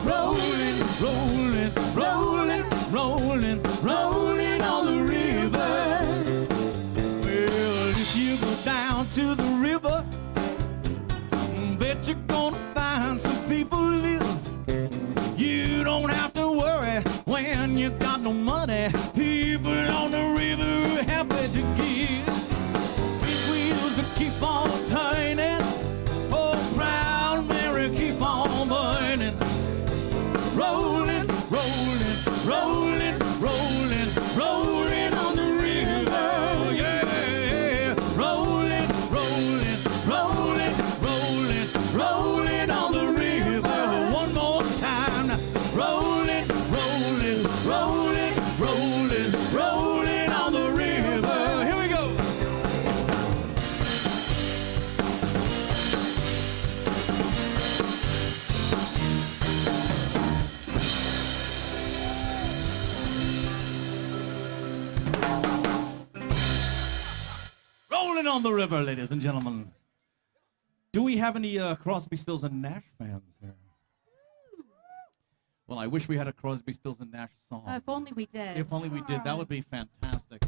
Rolling, rolling, rolling, rolling on the river. Well, if you go down to the river, bet you're gonna find some people live. You don't have to worry when you got no money. People on the river are happy to give. Big wheels that keep on turning, oh, Proud Mary on the river, ladies and gentlemen. Do we have any Crosby, Stills, and Nash fans here? Well, I wish we had a Crosby, Stills, and Nash song. If only we did. If only we did. That would be fantastic.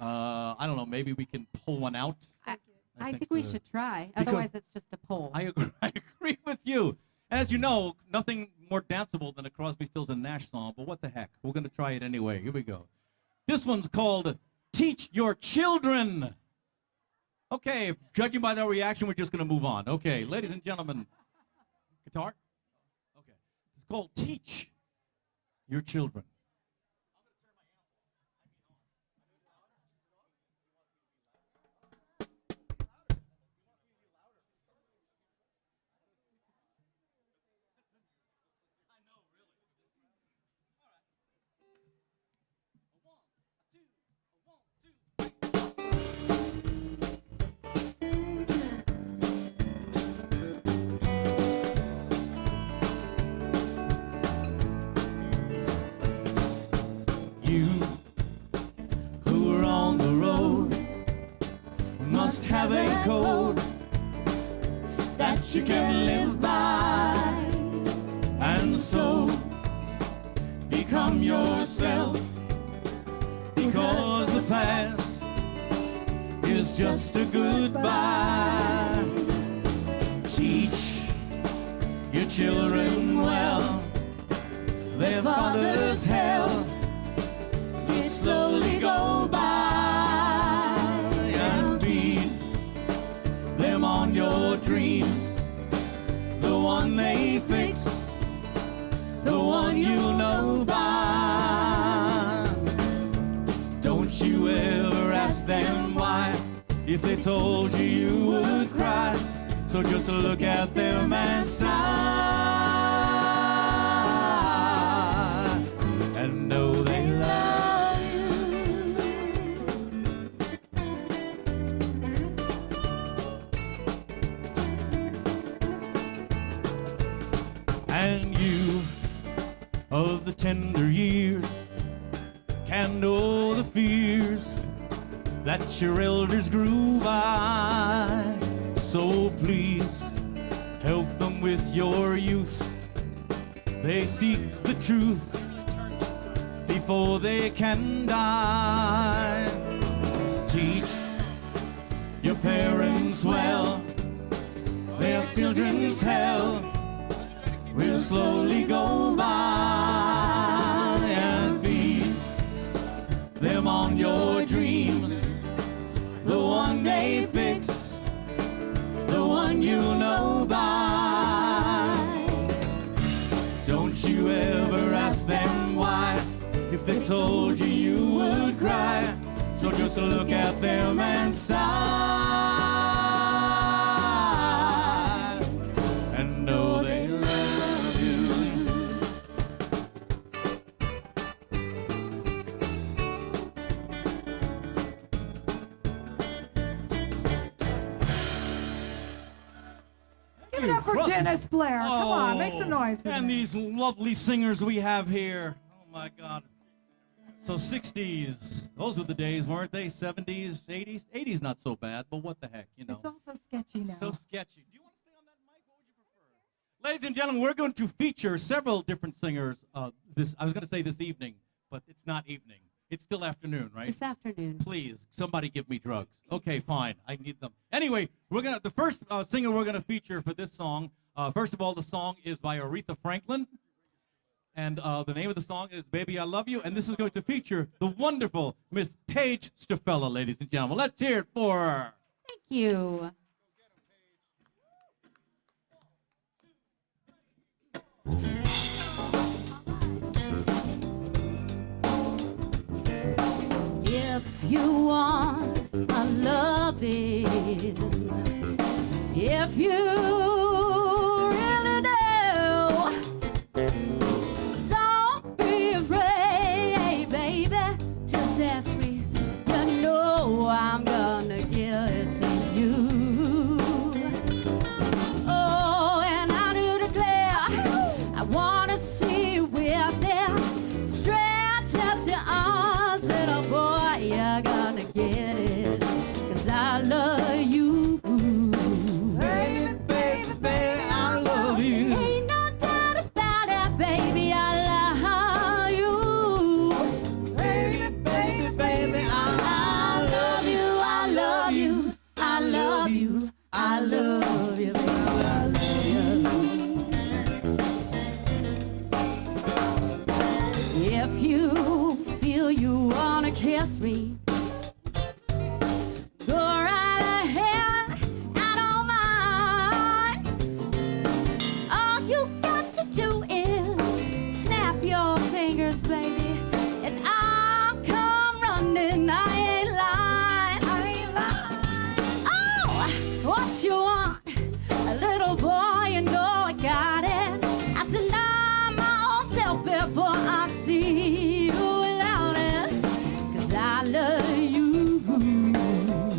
I don't know. Maybe we can pull one out. I think we should try. Otherwise, it's just a poll. I agree with you. As you know, nothing more danceable than a Crosby, Stills, and Nash song, but what the heck? We're going to try it anyway. Here we go. This one's called Teach Your Children. Okay, judging by their reaction, we're just going to move on. Okay, ladies and gentlemen. Guitar? Okay. It's called Teach Your Children. You who are on the road must have a code that you can live by, and so become yourself, because the past is just a goodbye. Teach your children well, their father's hell will slowly go by, and feed them on your dreams, the one they fix, the one you'll know by. Don't you ever ask them why, if they told you you would cry, so just look at them and sigh, and know they love you. And you of the tender years can know the fears that your elders grew by. So please help them with your youth. They seek the truth before they can die. Teach your parents well, their children's hell will slowly go by, and feed them on your dreams, the one they fix, the one you'll know by. Don't you ever ask them why, if they told you you would cry, so just look at them and sigh, and know they love you. Give it up for Dennis Blair. Come on, make some noise. And these lovely singers we have here. Oh my God. So 60s, those were the days, weren't they? 70s, 80s? 80s not so bad, but what the heck, you know. It's all so sketchy now. So sketchy. Do you want to stay on that mic? What would you prefer? Ladies and gentlemen, we're going to feature several different singers I was going to say this evening, but it's not evening. It's still afternoon, right? This afternoon. Please, somebody give me drugs. Okay, fine. I need them. Anyway, the first singer we're gonna feature for this song. First of all, the song is by Aretha Franklin, and the name of the song is "Baby I Love You." And this is going to feature the wonderful Miss Paige Stafella, ladies and gentlemen. Let's hear it for her. Thank you. If you want a loving, if you really do, don't be afraid, baby. Just ask me. You know I'm gonna give it to you. Oh, and I do declare, I wanna see you with them. Stretch out your arms, little boy, you're gonna get it. 'Cause I love kiss me. Go right ahead, I don't mind. All you got to do is snap your fingers, baby, and I'll come running. I ain't lying. Oh, what you want? A little boy, you know I got it. I deny my own self before I see you without it. 'Cause I love you.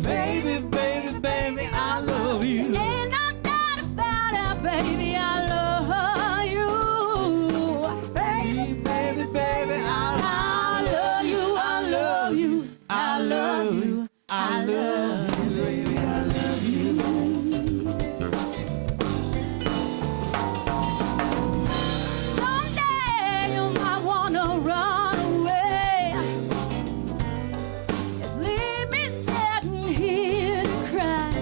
Baby, baby, baby, I love you. Ain't no doubt about it, baby, I love you. Baby, baby, baby, I love you, I love you, I love you, I love you, baby, I love you. Someday you might wanna run away, leave me sitting here to cry.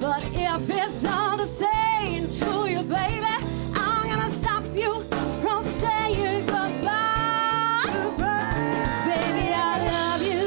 But if it's all the same to you, baby, I'm gonna stop you from saying goodbye. 'Cause baby, I love you.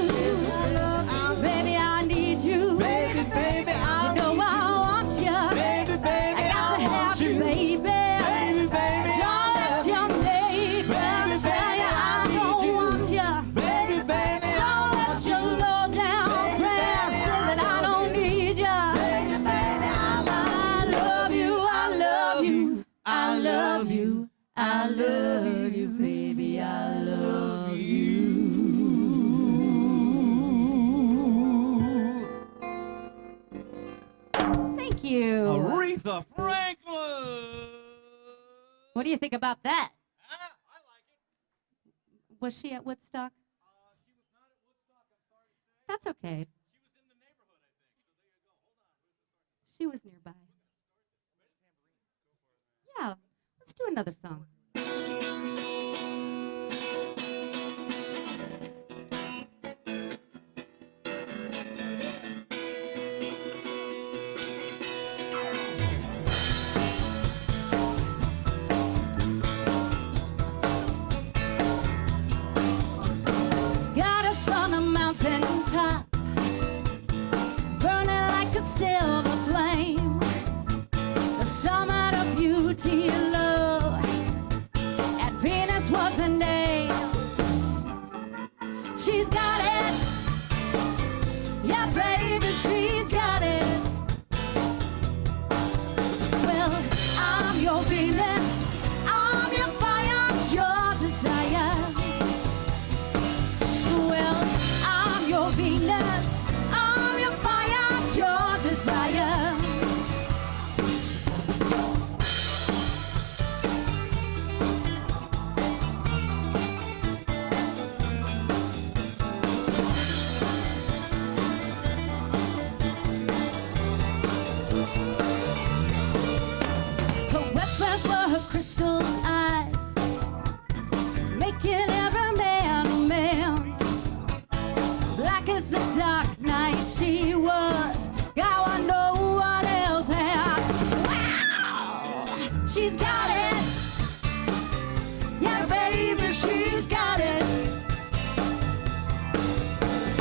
Baby, I need you. Baby, baby, I You know I want you. Baby, baby, I got to I want have you, you. baby. Baby, baby, Don't I let love your you. neighbors Baby, tell you baby, I I need don't you. want you. Baby, baby, I Don't let want your you. low down Baby, friends baby, say I that I love don't you. need you. Baby, baby, I love you, I love you, I love you, I love you, baby, I love you. Thank you. Aretha Franklin. What do you think about that? I like it. Was she at Woodstock? She was not at Woodstock, I'm sorry to say. That's okay. She was in the neighborhood, I think. So there you go. Hold on. She was nearby. Yeah, let's do another song. Got us on a mountain top, burning like a silver flame. The summit of beauty and love. At Venus was her name. She's got it. Yeah, baby, she's got it. Well, I'm your Venus. I'm your fire, your desire. Well, I'm your Venus. I'm your fire, your desire. Her weapons were her crystal eyes, making every man a man. Black as the dark night she was, got what no one else had. Wow, she's got it. Yeah, baby, she's got it.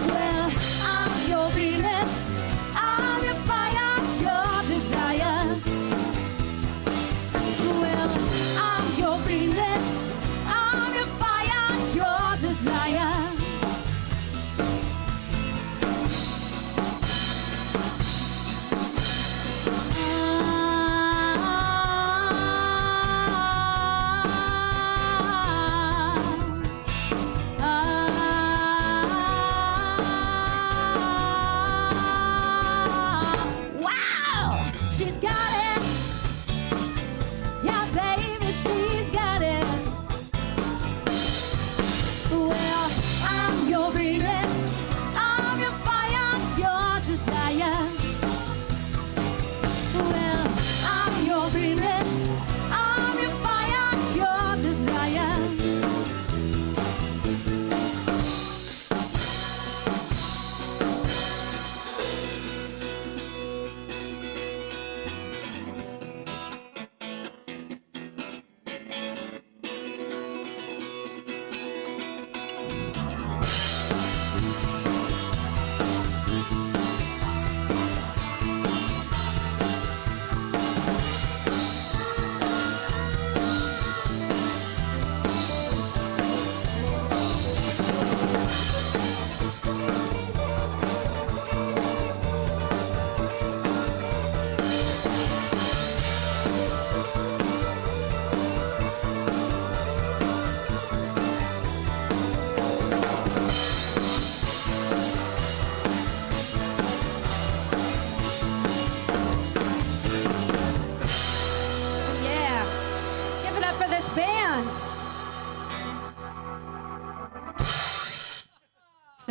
Well, I'm your Venus. I'm your fire, your desire. Well, I'm your Venus. I'm your fire, your desire.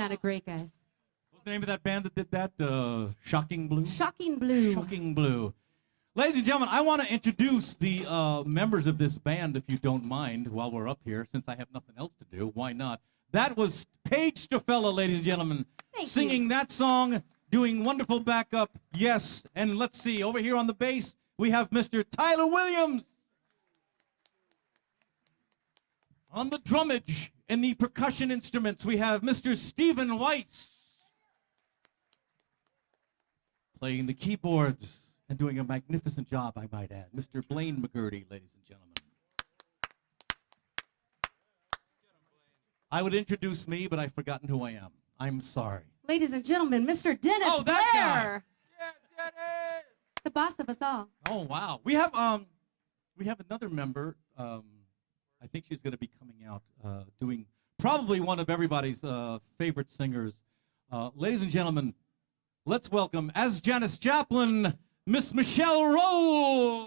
sounded great, guys. What's the name of that band that did that? Shocking Blue? Shocking Blue. Shocking Blue. Ladies and gentlemen, I want to introduce the members of this band, if you don't mind, while we're up here, since I have nothing else to do. Why not? That was Paige Stafella, ladies and gentlemen, singing that song, doing wonderful backup. Yes, and let's see, over here on the bass, we have Mr. Tyler Williams. On the drummage and the percussion instruments, we have Mr. Stephen Weiss. Playing the keyboards and doing a magnificent job, I might add. Mr. Blaine McGurdy, ladies and gentlemen. I would introduce me, but I've forgotten who I am. I'm sorry. Ladies and gentlemen, Mr. Dennis Oh, that Blair. guy. Yeah, Dennis. The boss of us all. Oh, wow. We have another member. I think she's going to be coming out doing probably one of everybody's favorite singers. Ladies and gentlemen, let's welcome, as Janis Joplin, Miss Michelle Rowe.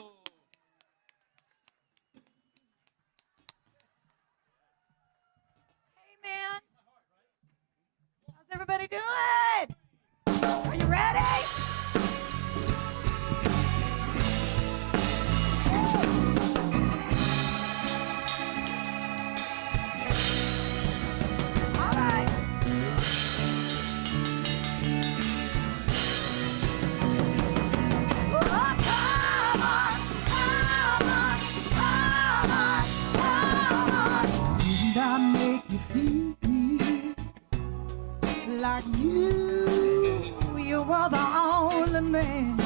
Hey, man. How's everybody doing? Are you ready? All right. Oh, come on, come on, come on, come on. Didn't I make you feel like you were the only man?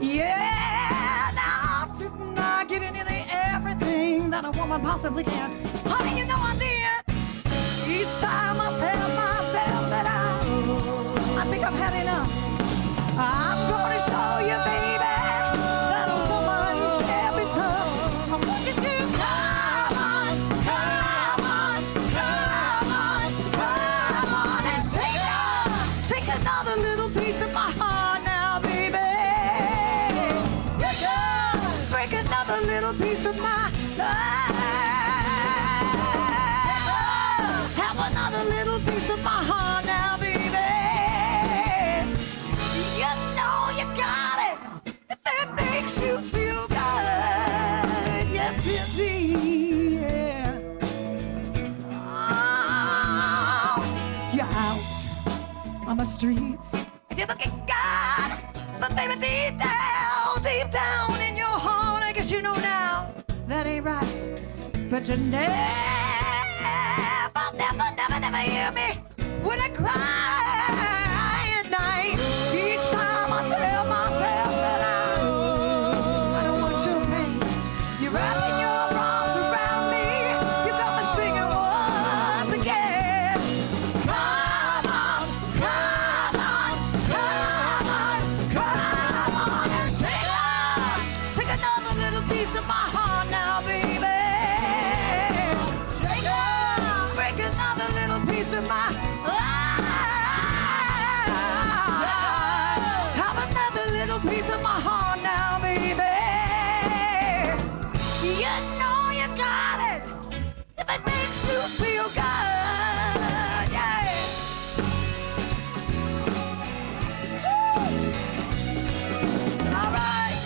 Yeah, now didn't I give you nearly everything that a woman possibly can? Honey, you know I did. Each time I tell myself that I think I've had enough. I'm gonna show you, baby, that a woman can be tough. I want you to come on, come on, come on, come on, and take another little piece of my heart now, baby. Break another little piece of my life. Have another little piece of my heart now, baby. You know you got it if it makes you feel good. Yes, indeed. Yeah. Oh, you're out on the streets and you're looking good, but baby, deep down in your heart, I guess you know now that ain't right. But you never hear me when I cry at night. Each time I tell myself that I don't want your pain. You're wrapping your arms around me. You got me singing once again. Come on, come on, come on, come on, and take another little piece of my heart now, baby. Shake it, break another little piece of my life. Have another little piece of my heart now, baby. You know you got it if it makes you feel good. Yeah. Woo. All right.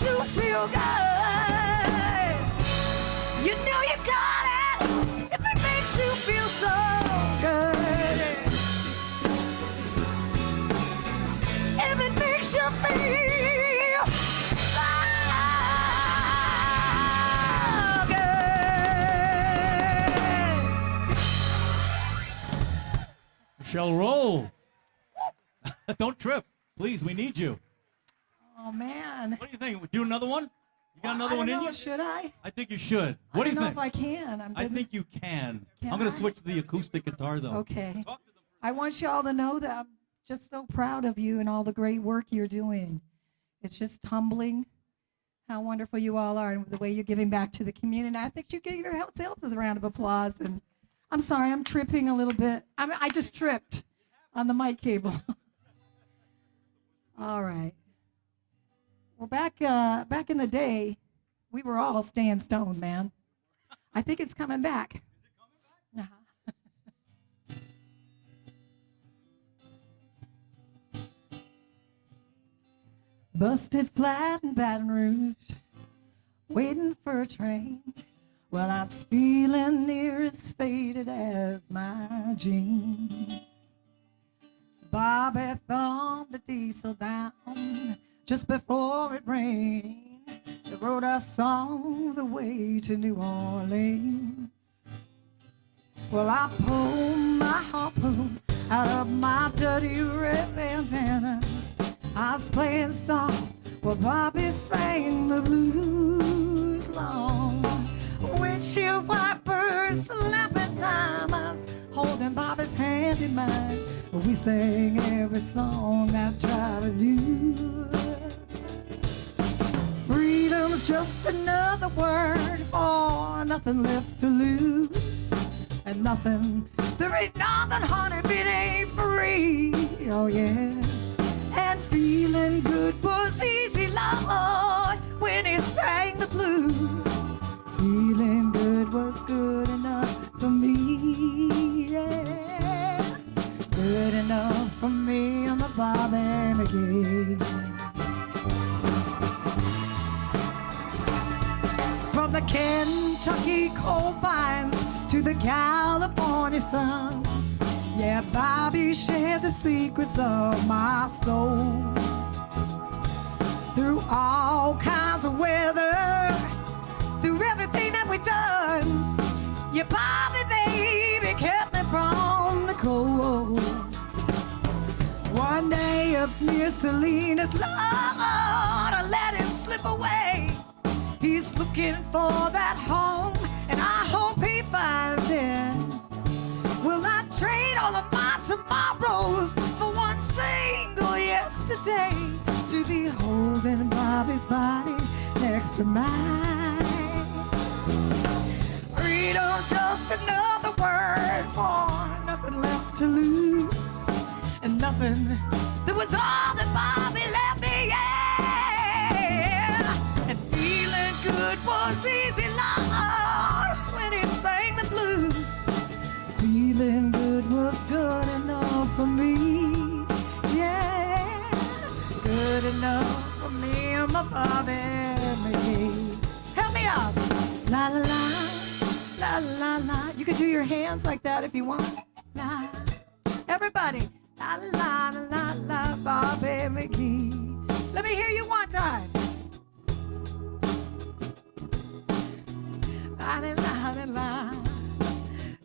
makes you feel good. You know you got it if it makes you feel so good. If it makes you feel so good. Michelle, roll. Don't trip. Please, we need you. Oh, man. What do you think? Do another one? You got another one in you? Should I? I think you should. What do you think? I don't know if I can. I think you can. Can I'm going I? to switch to the acoustic guitar, though. Okay. I want y'all to know that I'm just so proud of you and all the great work you're doing. It's just humbling how wonderful you all are and the way you're giving back to the community. I think you give yourselves a round of applause. And I'm sorry, I'm tripping a little bit. I just tripped on the mic cable. All right. Well, back in the day, we were all staying stoned, man. I think it's coming back. Busted flat in Baton Rouge, waiting for a train. Well, I was feeling near as faded as my jeans. Bobby thumbed the diesel down just before it rained. They rode us all the way to New Orleans. Well, I pulled my harpoon out of my dirty red bandana. I was playing soft while Bobby sang the blues long. Windshield wipers slapping time. I was holding Bobby's hand in mine. We sang every song I tried to do. Freedom's just another word for nothing left to lose. And nothing, there ain't nothing, honey, if it ain't free. Oh yeah. And feeling good was easy, Lord, when he sang the blues. Feeling good was good enough for me, yeah. Good enough for me and my Bobby McGee. From the Kentucky coal mines to the California sun, yeah, Bobby shared the secrets of my soul. Through all kinds of weather, through everything that we've done, yeah, Bobby, baby, kept me from the cold. One day up near Salinas, Lord, I let him slip away. He's looking for that home, and I hope he finds it. Will I trade all of my tomorrows for one single yesterday? To be holding Bobby's body next to mine. Freedom's just another word for nothing left to lose. And nothing, that was all that Bobby left me, yeah. And feeling good was easy, Lord, when he sang the blues. Feeling good was good enough for me, yeah. Good enough for me and my Bobby McGee. Help me out. La la la, la la la. You can do your hands like that if you want. La. Everybody. La la la la la, Bobby McGee. Let me hear you one time. La la la la.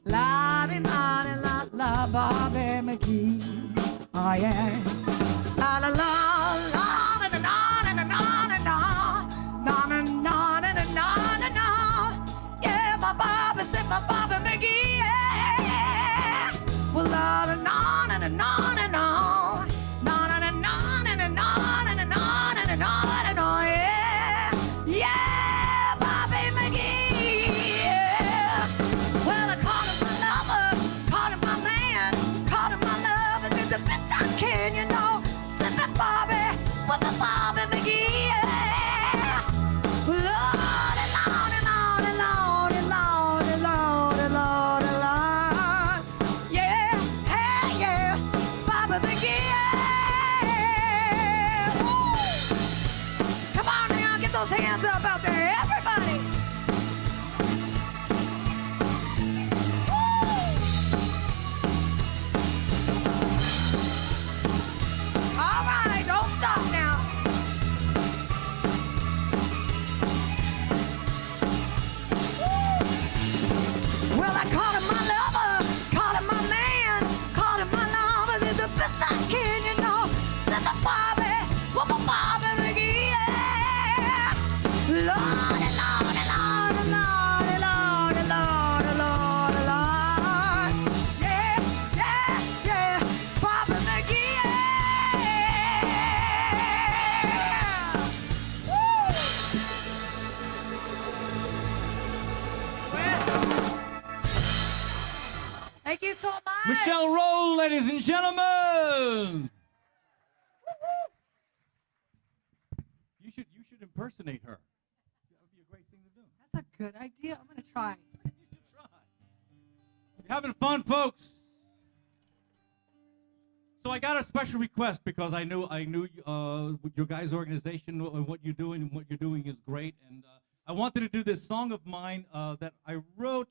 La la la la la, Bobby McGee. Oh yeah. La la la la na na na na na na na na na na na na na. Yeah, my Bobby said my Bobby McGee. Yeah. Well, la la na na na na na na na na na na na na na na na na. Yeah, yeah, Bobby McGee. Yeah. Well, I called him my lover, called him my man, called him my lover, did the best I can, you hands up out there, everybody. All right, don't stop now. Well, I called him my lover, called him my man, called him my lover, did the best I can, you know. Said the Bobby, one more Bobby McGee, yeah. Lordy, Lordy, Lordy, Lordy, Lordy, Lordy, Lordy, Lord. Yeah, yeah, yeah, Bobby McGee, yeah. Woo! Well, thank you so much. Michelle Roll, ladies and gentlemen. You should impersonate her. That would be a great thing to do. That's a good idea. I'm gonna try. You should try. You having fun, folks? So I got a special request because I knew your guys' organization and what you're doing, and what you're doing is great. And I wanted to do this song of mine that I wrote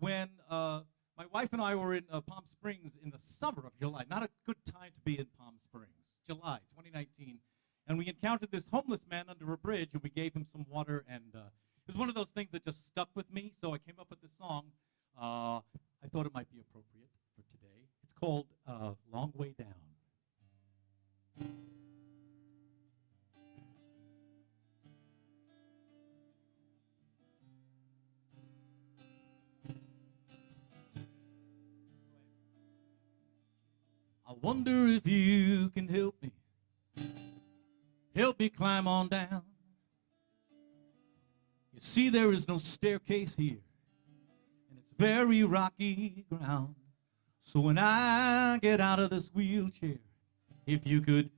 when my wife and I were in Palm Springs in the summer of July. Not a good time to be in Palm Springs. July 2019. And we encountered this homeless man under a bridge, and we gave him some water. And it was one of those things that just stuck with me. So I came up with this song. I thought it might be appropriate for today. It's called Long Way Down. I wonder if you can help me climb on down. You see, there is no staircase here, and it's very rocky ground. So when I get out of this wheelchair, if you could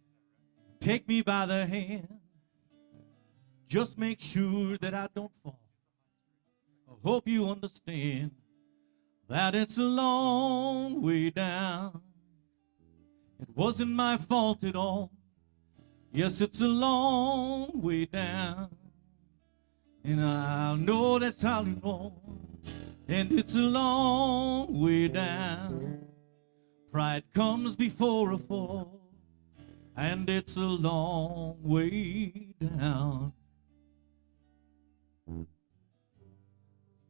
take me by the hand, just make sure that I don't fall. I hope you understand that it's a long way down. It wasn't my fault at all. Yes, it's a long way down. And I know that's how you know. And it's a long way down. Pride comes before a fall. And it's a long way down.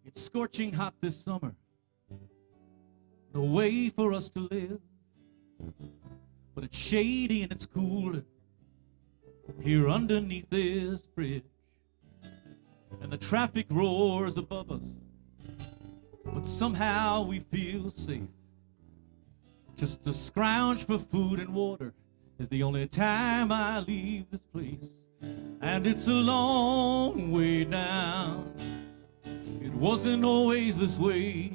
It's scorching hot this summer. No way for us to live. But it's shady and it's cooler here underneath this bridge. And the traffic roars above us, but somehow we feel safe. Just to scrounge for food and water is the only time I leave this place. And it's a long way down. It wasn't always this way.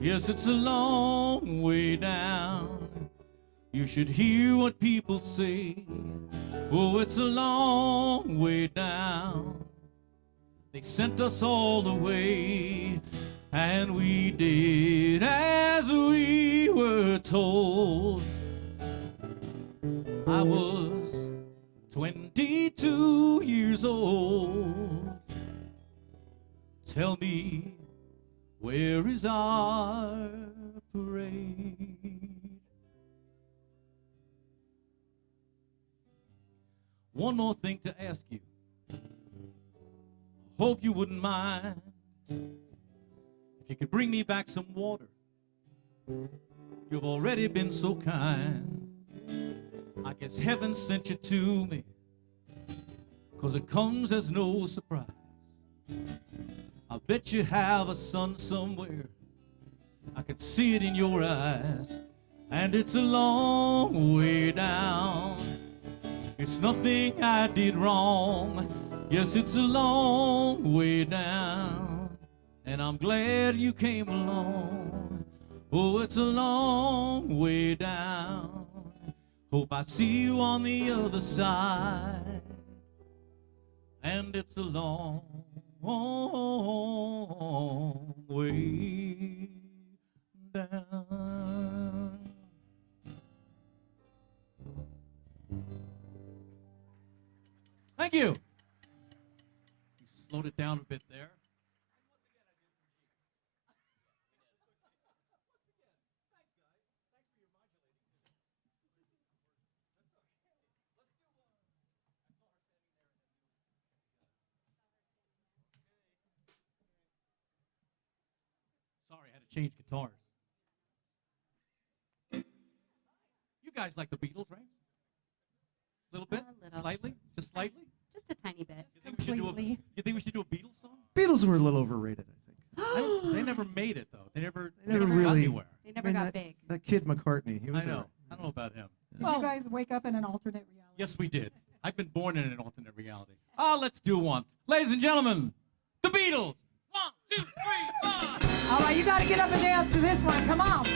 Yes, it's a long way down. You should hear what people say. Oh, it's a long way down. They sent us all the way, and we did as we were told. I was 22 years old. Tell me, where is our parade? One more thing to ask you. Hope you wouldn't mind if you could bring me back some water. You've already been so kind. I guess heaven sent you to me, 'cause it comes as no surprise. I bet you have a son somewhere. I could see it in your eyes. And it's a long way down. It's nothing I did wrong. Yes, it's a long way down. And I'm glad you came along. Oh, it's a long way down. Hope I see you on the other side. And it's a long way down. Thank you. slowed it down a bit there. Sorry, I had to change guitars. You guys like the Beatles, right? A little bit? A little. Slightly? Just slightly? Just a tiny bit. You think we should do a Beatles song? Beatles were a little overrated, I think. They never made it, though. They never Never got really. anywhere. They never got that, big. That kid McCartney, he was. I know. I don't know about him. Did you guys wake up in an alternate reality? Yes, we did. I've been born in an alternate reality. Oh, let's do one. Ladies and gentlemen, the Beatles. 1, 2, 3, 4. All right, you got to get up and dance to this one. Come on.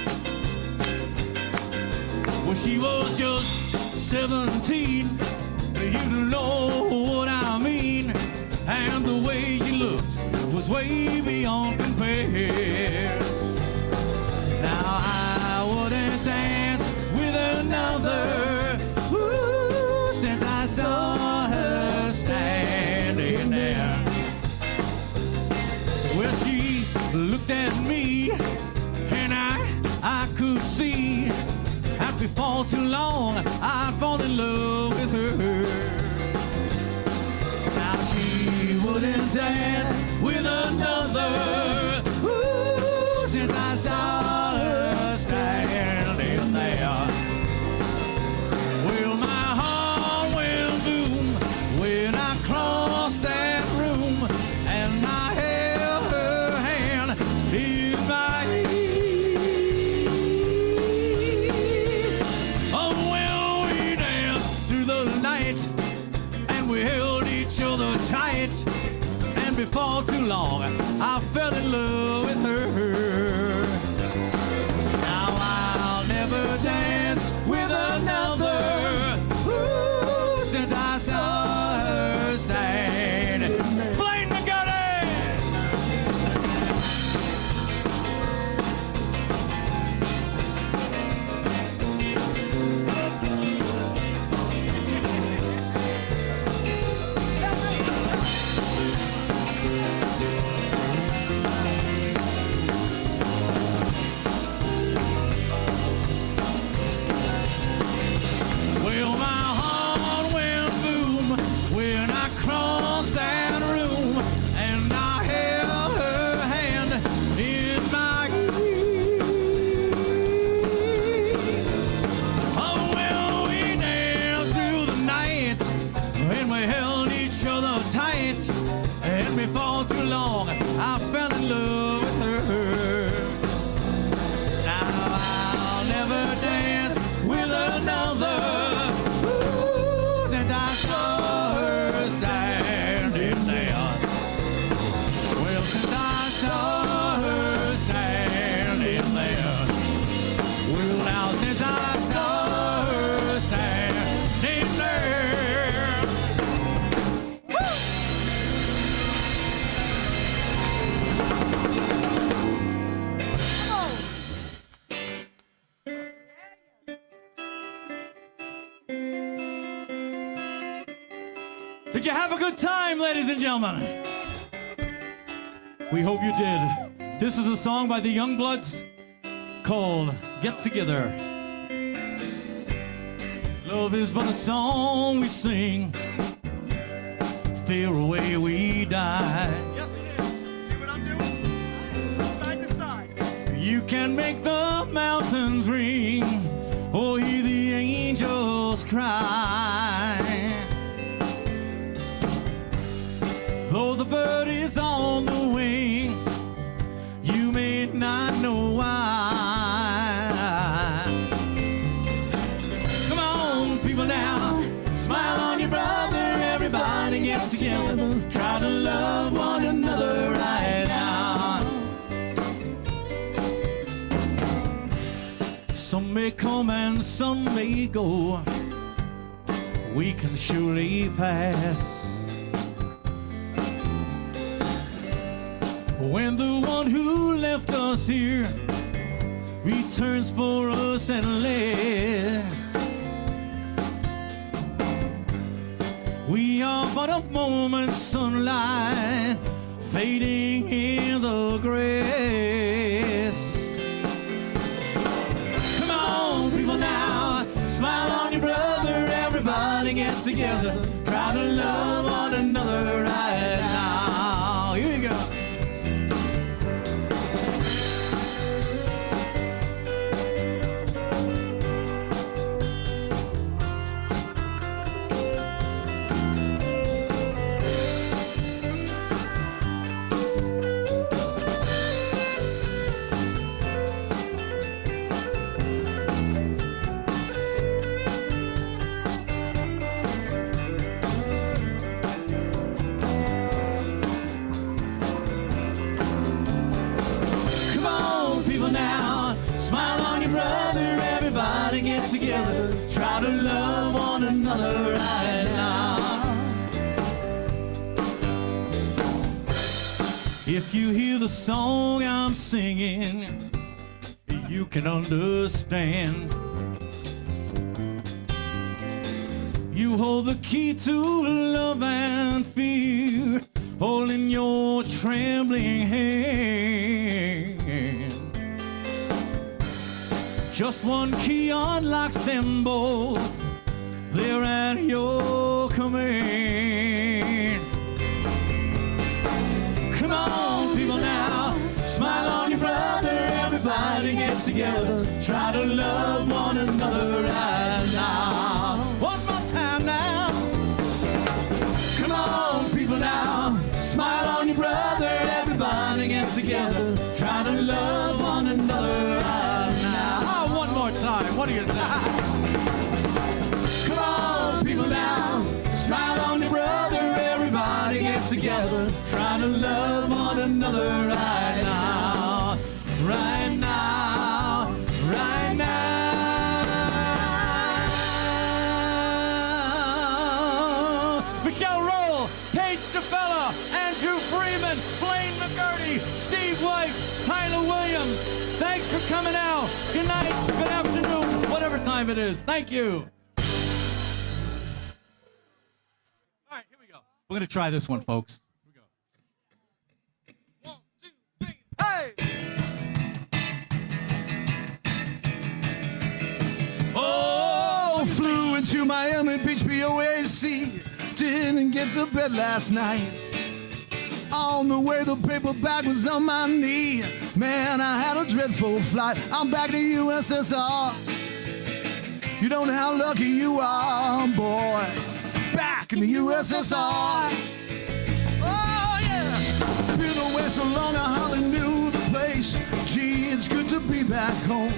Well, she was just 17. You don't know what I mean. And the way she looked was way beyond compare. Now I wouldn't dance with another. Ooh, since I saw her standing there. Well, she looked at me, and I could see that before too long I'd fall in love with her. Now she wouldn't dance with another. Ooh, since I saw her standing there. Well, my heart went boom when I crossed that room, and I held her hand in my oh, well, we danced through the night, and we held each other tight, and before too long, I fell in love with her. Now I'll never dance with another. Ooh, since I saw her standing. Blaine McGarry! Well, my heart went boom when I crossed that room, and I held her hand in my oh, well, we danced through the night, and we held each other tight, and before too long, I fell in love with her. Now I'll never dance with another. Ooh, since I saw her standing there. Well, since I saw her standing there. Well, now since I saw her standing there. Woo! Did you have a good time, ladies and gentlemen? We hope you did. This is a song by the Youngbloods called Get Together. Love is but a song we sing, fear away we die. Yes, it is. See what I'm doing? Side to side. You can make the mountains ring, or hear the angels cry. Though the bird is on the wing, you may not know why. Come on, people now, smile on your brother, everybody get together, try to love one another right now. Some may come and some may go, we can surely pass. When the one who left us here returns for us at last, We are but a moment's sunlight fading in the grass. Come on, people now, smile on your brother. Everybody get together, try to love one another right now. Here we go. Smile on your brother, everybody get together, try to love one another right now. If you hear the song I'm singing, you can understand. You hold the key to love and fear, holding your trembling hand. Just one key unlocks them both, they're at your command. Come on, people now, smile on your brother, everybody get together, try to love one another right now. One more time now. Come on, people now, smile on your brother, everybody get together, try to love one another right now. One more time, what do you say? Come on, people now, smile on your brother, everybody get together, try to love one another right now, right now, right now. Michelle Roll, Paige DeFella, Andrew Freeman, Blaine McGurty, Steve Weiss, Tyler Williams. Thanks for coming out. Good night, good afternoon, whatever time it is. Thank you. All right, here we go. We're going to try this one, folks. Here we go. 1, 2, 3, hey! Oh, flew into Miami Beach, BOAC. Didn't get to bed last night. On the way, the paper bag was on my knee. Man, I had a dreadful flight. I'm back to USSR. You don't know how lucky you are, boy. Back in the USSR. Oh, yeah. Been away so long, I hardly knew the place. Gee, it's good to be back home.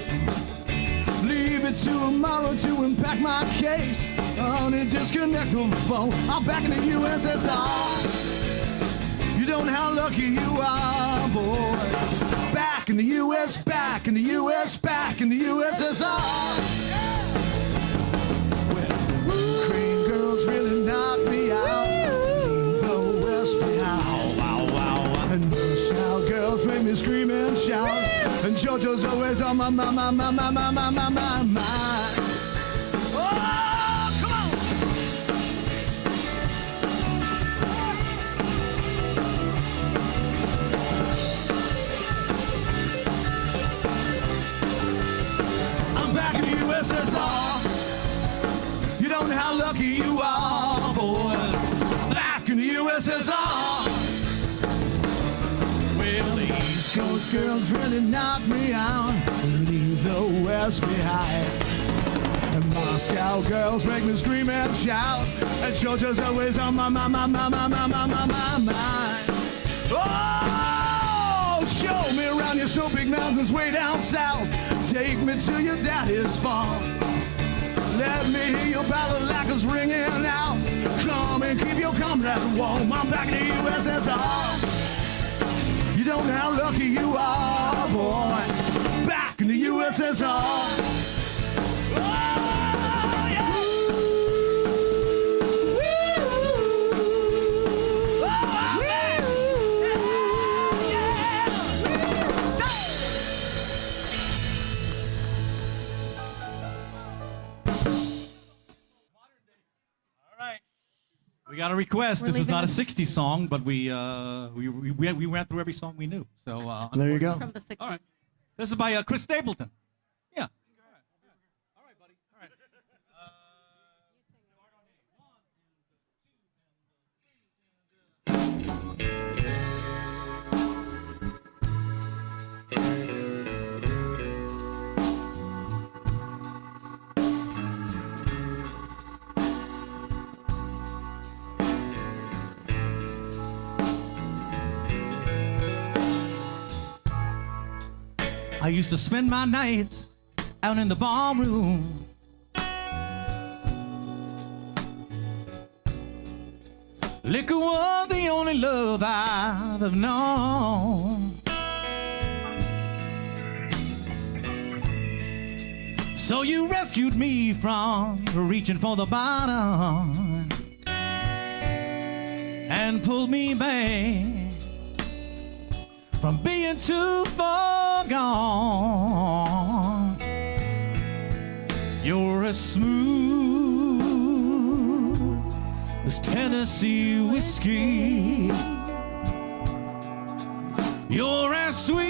Leave it to tomorrow to unpack my case. Honey, disconnect the phone. I'm back in the USSR. You don't know how lucky you are, boy. Back in the US, back in the US, back in the USSR. Well, Korean girls really knock me out. Leave the West behind. Wow, wow, wow. And Moscow girls make me scream and shout. And JoJo's always on my mind. Oh, come on! I'm back in the USSR. You don't know how lucky you are, boy. Back in the USSR. Well, the East Coast girls really knock me out and leave the West behind. And Moscow girls make me scream and shout. And Georgia's always on my mind. Oh, show me around your snow big mountains way down south. Take me to your daddy's farm. Let me hear your balalaikas ringing out. Come and keep your comrade warm. I'm back in the USSR. You don't know how lucky you are, boy. Back in the USSR. Oh, yeah. Oh, yeah. Yeah. So. All right. got a request. We're This is leaving not a this- 60s song, but we went through every song we knew. So There you go. From the 60s. All right. This is by Chris Stapleton. Yeah. All right, buddy. All right. I used to spend my nights out in the ballroom. Liquor was the only love I've ever known. So you rescued me from reaching for the bottom and pulled me back from being too far gone. You're as smooth as Tennessee whiskey. You're as sweet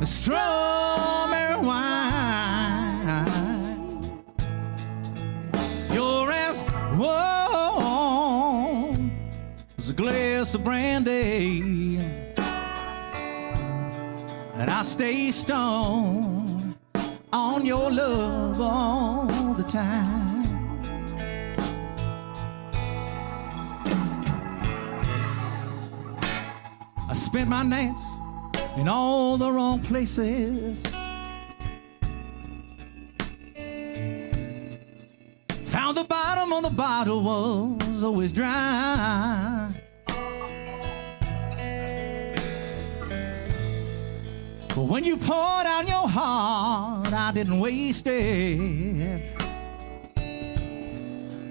as strawberry wine. You're as warm as a glass of brandy, and I stay stoned on your love all the time. I spent my nights in all the wrong places. Found the bottom of the bottle was always dry. But when you poured out your heart, I didn't waste it.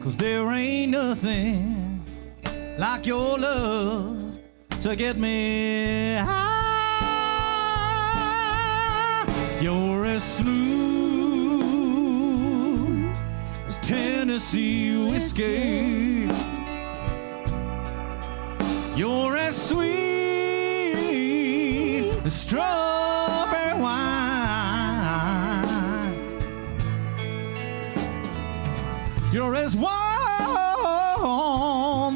'Cause there ain't nothing like your love to get me high. You're as smooth as Tennessee whiskey. You're as sweet as strawberry wine. You're as warm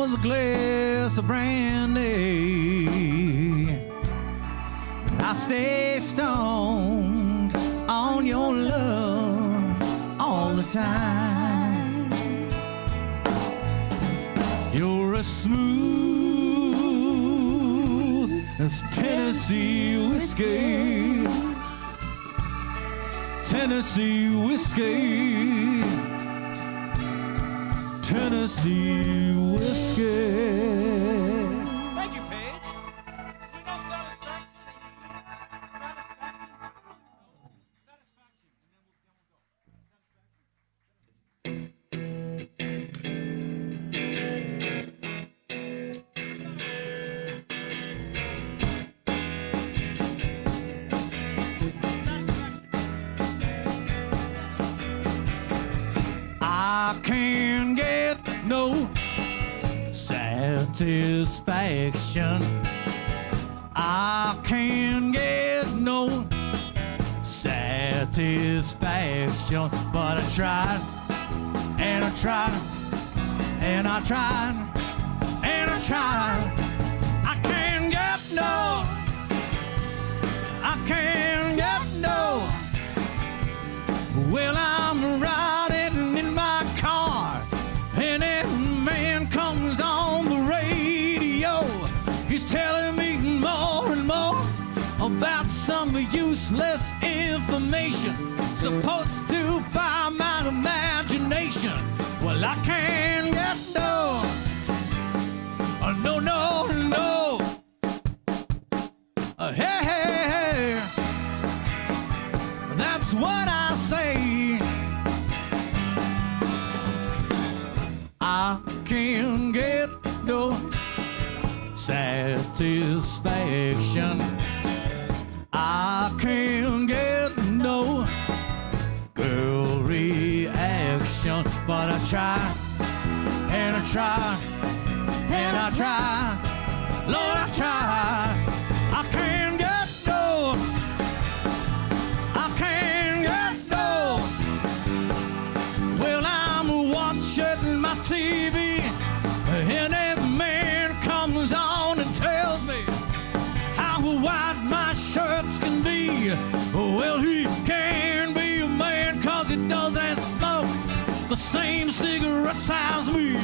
as a glass of brandy. And I stay stoned on your love all the time. You're as smooth as Tennessee whiskey. Tennessee whiskey. Tennessee whiskey. Thank you, Paige. We know satisfaction. I can't get no satisfaction. I can't get no satisfaction. But I tried, and I tried, and I tried, and I tried. I can't get no, I can't get no. Well, I'm riding in my car, and that man comes on the radio. He's telling me more and more about some useless information supposed to fire my imagination. Well, I can't get no, no, no, no. Hey, hey, hey. That's what I say. I can't get no satisfaction. I can't get no girl reaction. But I try, try, and I try, Lord, I try. I can't get no, I can't get no. Well, I'm watching my TV, and a man comes on and tells me how wide my shirts can be. Well, he can be a man 'cause he doesn't smoke the same cigarettes as me.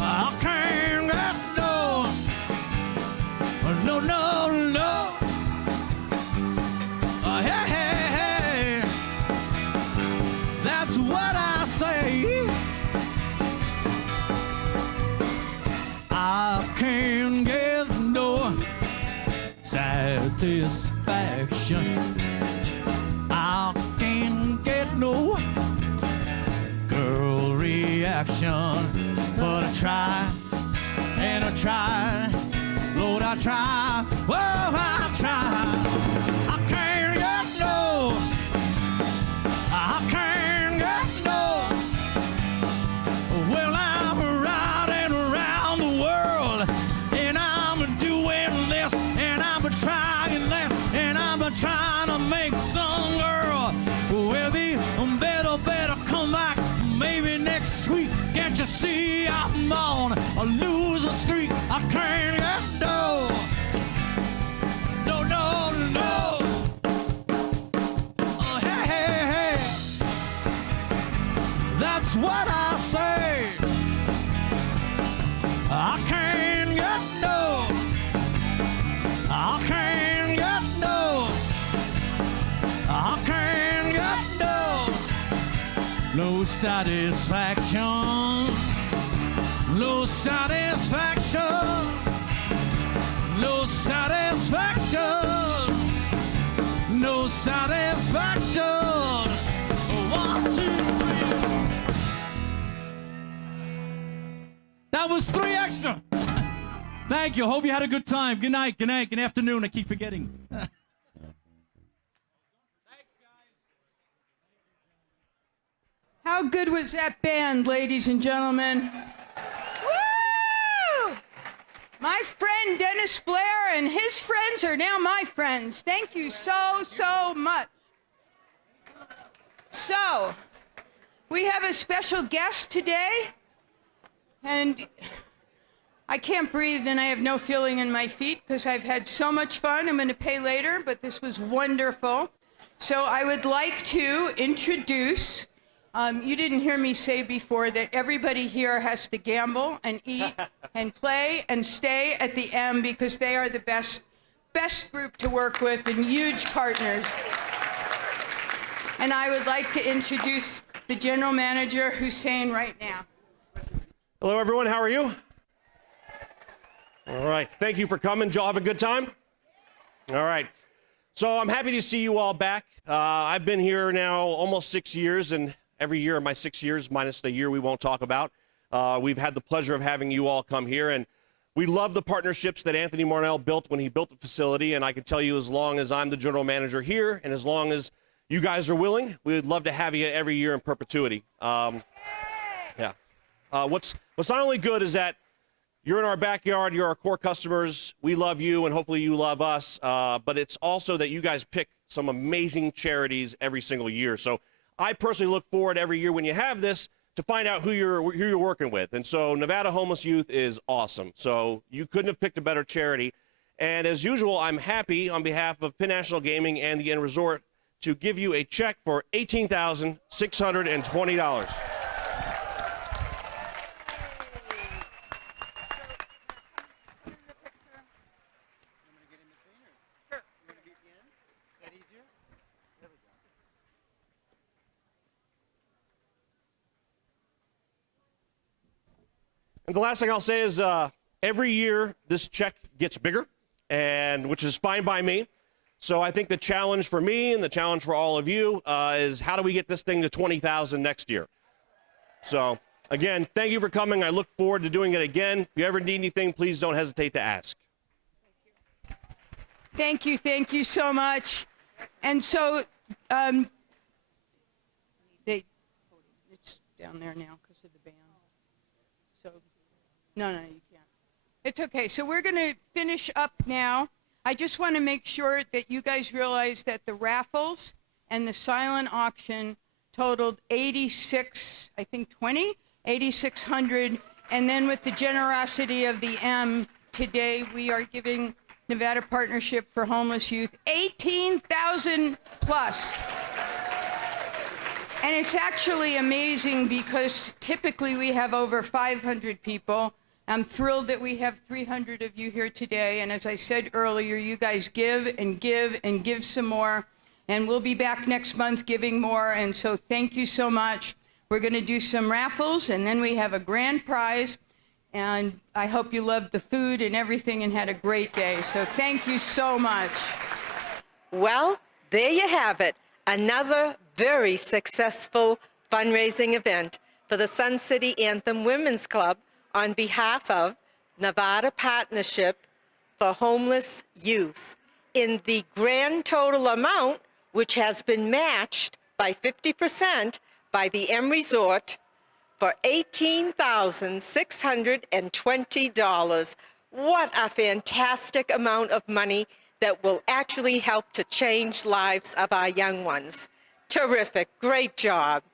I can't get no, no, no, no. Hey, hey, hey, that's what I say. I can't get no satisfaction. I can't get no girl reaction, but I try and I try, Lord, I try, oh, I try. I can't get no, I can't get no. Well, I'm riding around the world, and I'm doing this, and I'm trying that, and I'm trying to make some girl, well, be better come back maybe next week. Can't you see I'm on a losing streak? I can't get no, no, no, no. Oh, hey, hey, hey, that's what I say. I can't get no, I can't get no, I can't get no satisfaction, no satisfaction, no satisfaction, no satisfaction. 1, 2, 3. That was 3 extra. Thank you. Hope you had a good time. Good night, good night, good afternoon. I keep forgetting. How good was that band, ladies and gentlemen? Woo! My friend Dennis Blair and his friends are now my friends. Thank you so, so much. So, we have a special guest today, and I can't breathe and I have no feeling in my feet because I've had so much fun. I'm going to pay later, but this was wonderful. So I would like to introduce, you didn't hear me say before that everybody here has to gamble and eat and play and stay at the M because they are the best group to work with and huge partners. And I would like to introduce the general manager, Hussein, right now. Hello, everyone. How are you? All right. Thank you for coming. Did y'all have a good time? All right. So I'm happy to see you all back. I've been here now almost 6 years, and every year of my 6 years, minus the year we won't talk about, we've had the pleasure of having you all come here. And we love the partnerships that Anthony Marnell built when he built the facility. And I can tell you, as long as I'm the general manager here, and as long as you guys are willing, we would love to have you every year in perpetuity. What's not only good is that you're in our backyard, you're our core customers, we love you, and hopefully you love us, but it's also that you guys pick some amazing charities every single year. So I personally look forward every year when you have this to find out who you're working with. And so Nevada Homeless Youth is awesome. So you couldn't have picked a better charity. And as usual, I'm happy on behalf of Penn National Gaming and the Inn Resort to give you a check for $18,620. And the last thing I'll say is every year this check gets bigger, and which is fine by me. So I think the challenge for me and the challenge for all of you is how do we get this thing to 20,000 next year? So again, thank you for coming. I look forward to doing it again. If you ever need anything, please don't hesitate to ask. Thank you so much. And so, it's down there now because of the band. So No, you can't. It's okay. So we're going to finish up now. I just want to make sure that you guys realize that the raffles and the silent auction totaled 8,600. And then with the generosity of the M, today we are giving Nevada Partnership for Homeless Youth 18,000 plus. And it's actually amazing because typically we have over 500 people. I'm thrilled that we have 300 of you here today. And as I said earlier, you guys give and give and give some more. And we'll be back next month giving more. And so thank you so much. We're going to do some raffles, and then we have a grand prize. And I hope you loved the food and everything and had a great day. So thank you so much. Well, there you have it. Another very successful fundraising event for the Sun City Anthem Women's Club on behalf of Nevada Partnership for Homeless Youth in the grand total amount, which has been matched by 50% by the M Resort for $18,620. What a fantastic amount of money that will actually help to change lives of our young ones. Terrific, great job.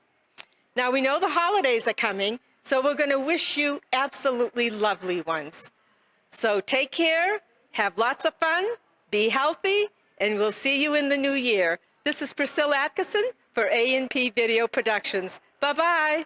Now we know the holidays are coming, so we're going to wish you absolutely lovely ones. So take care, have lots of fun, be healthy, and we'll see you in the new year. This is Priscille Atkisson for A&P Video Productions. Bye-bye.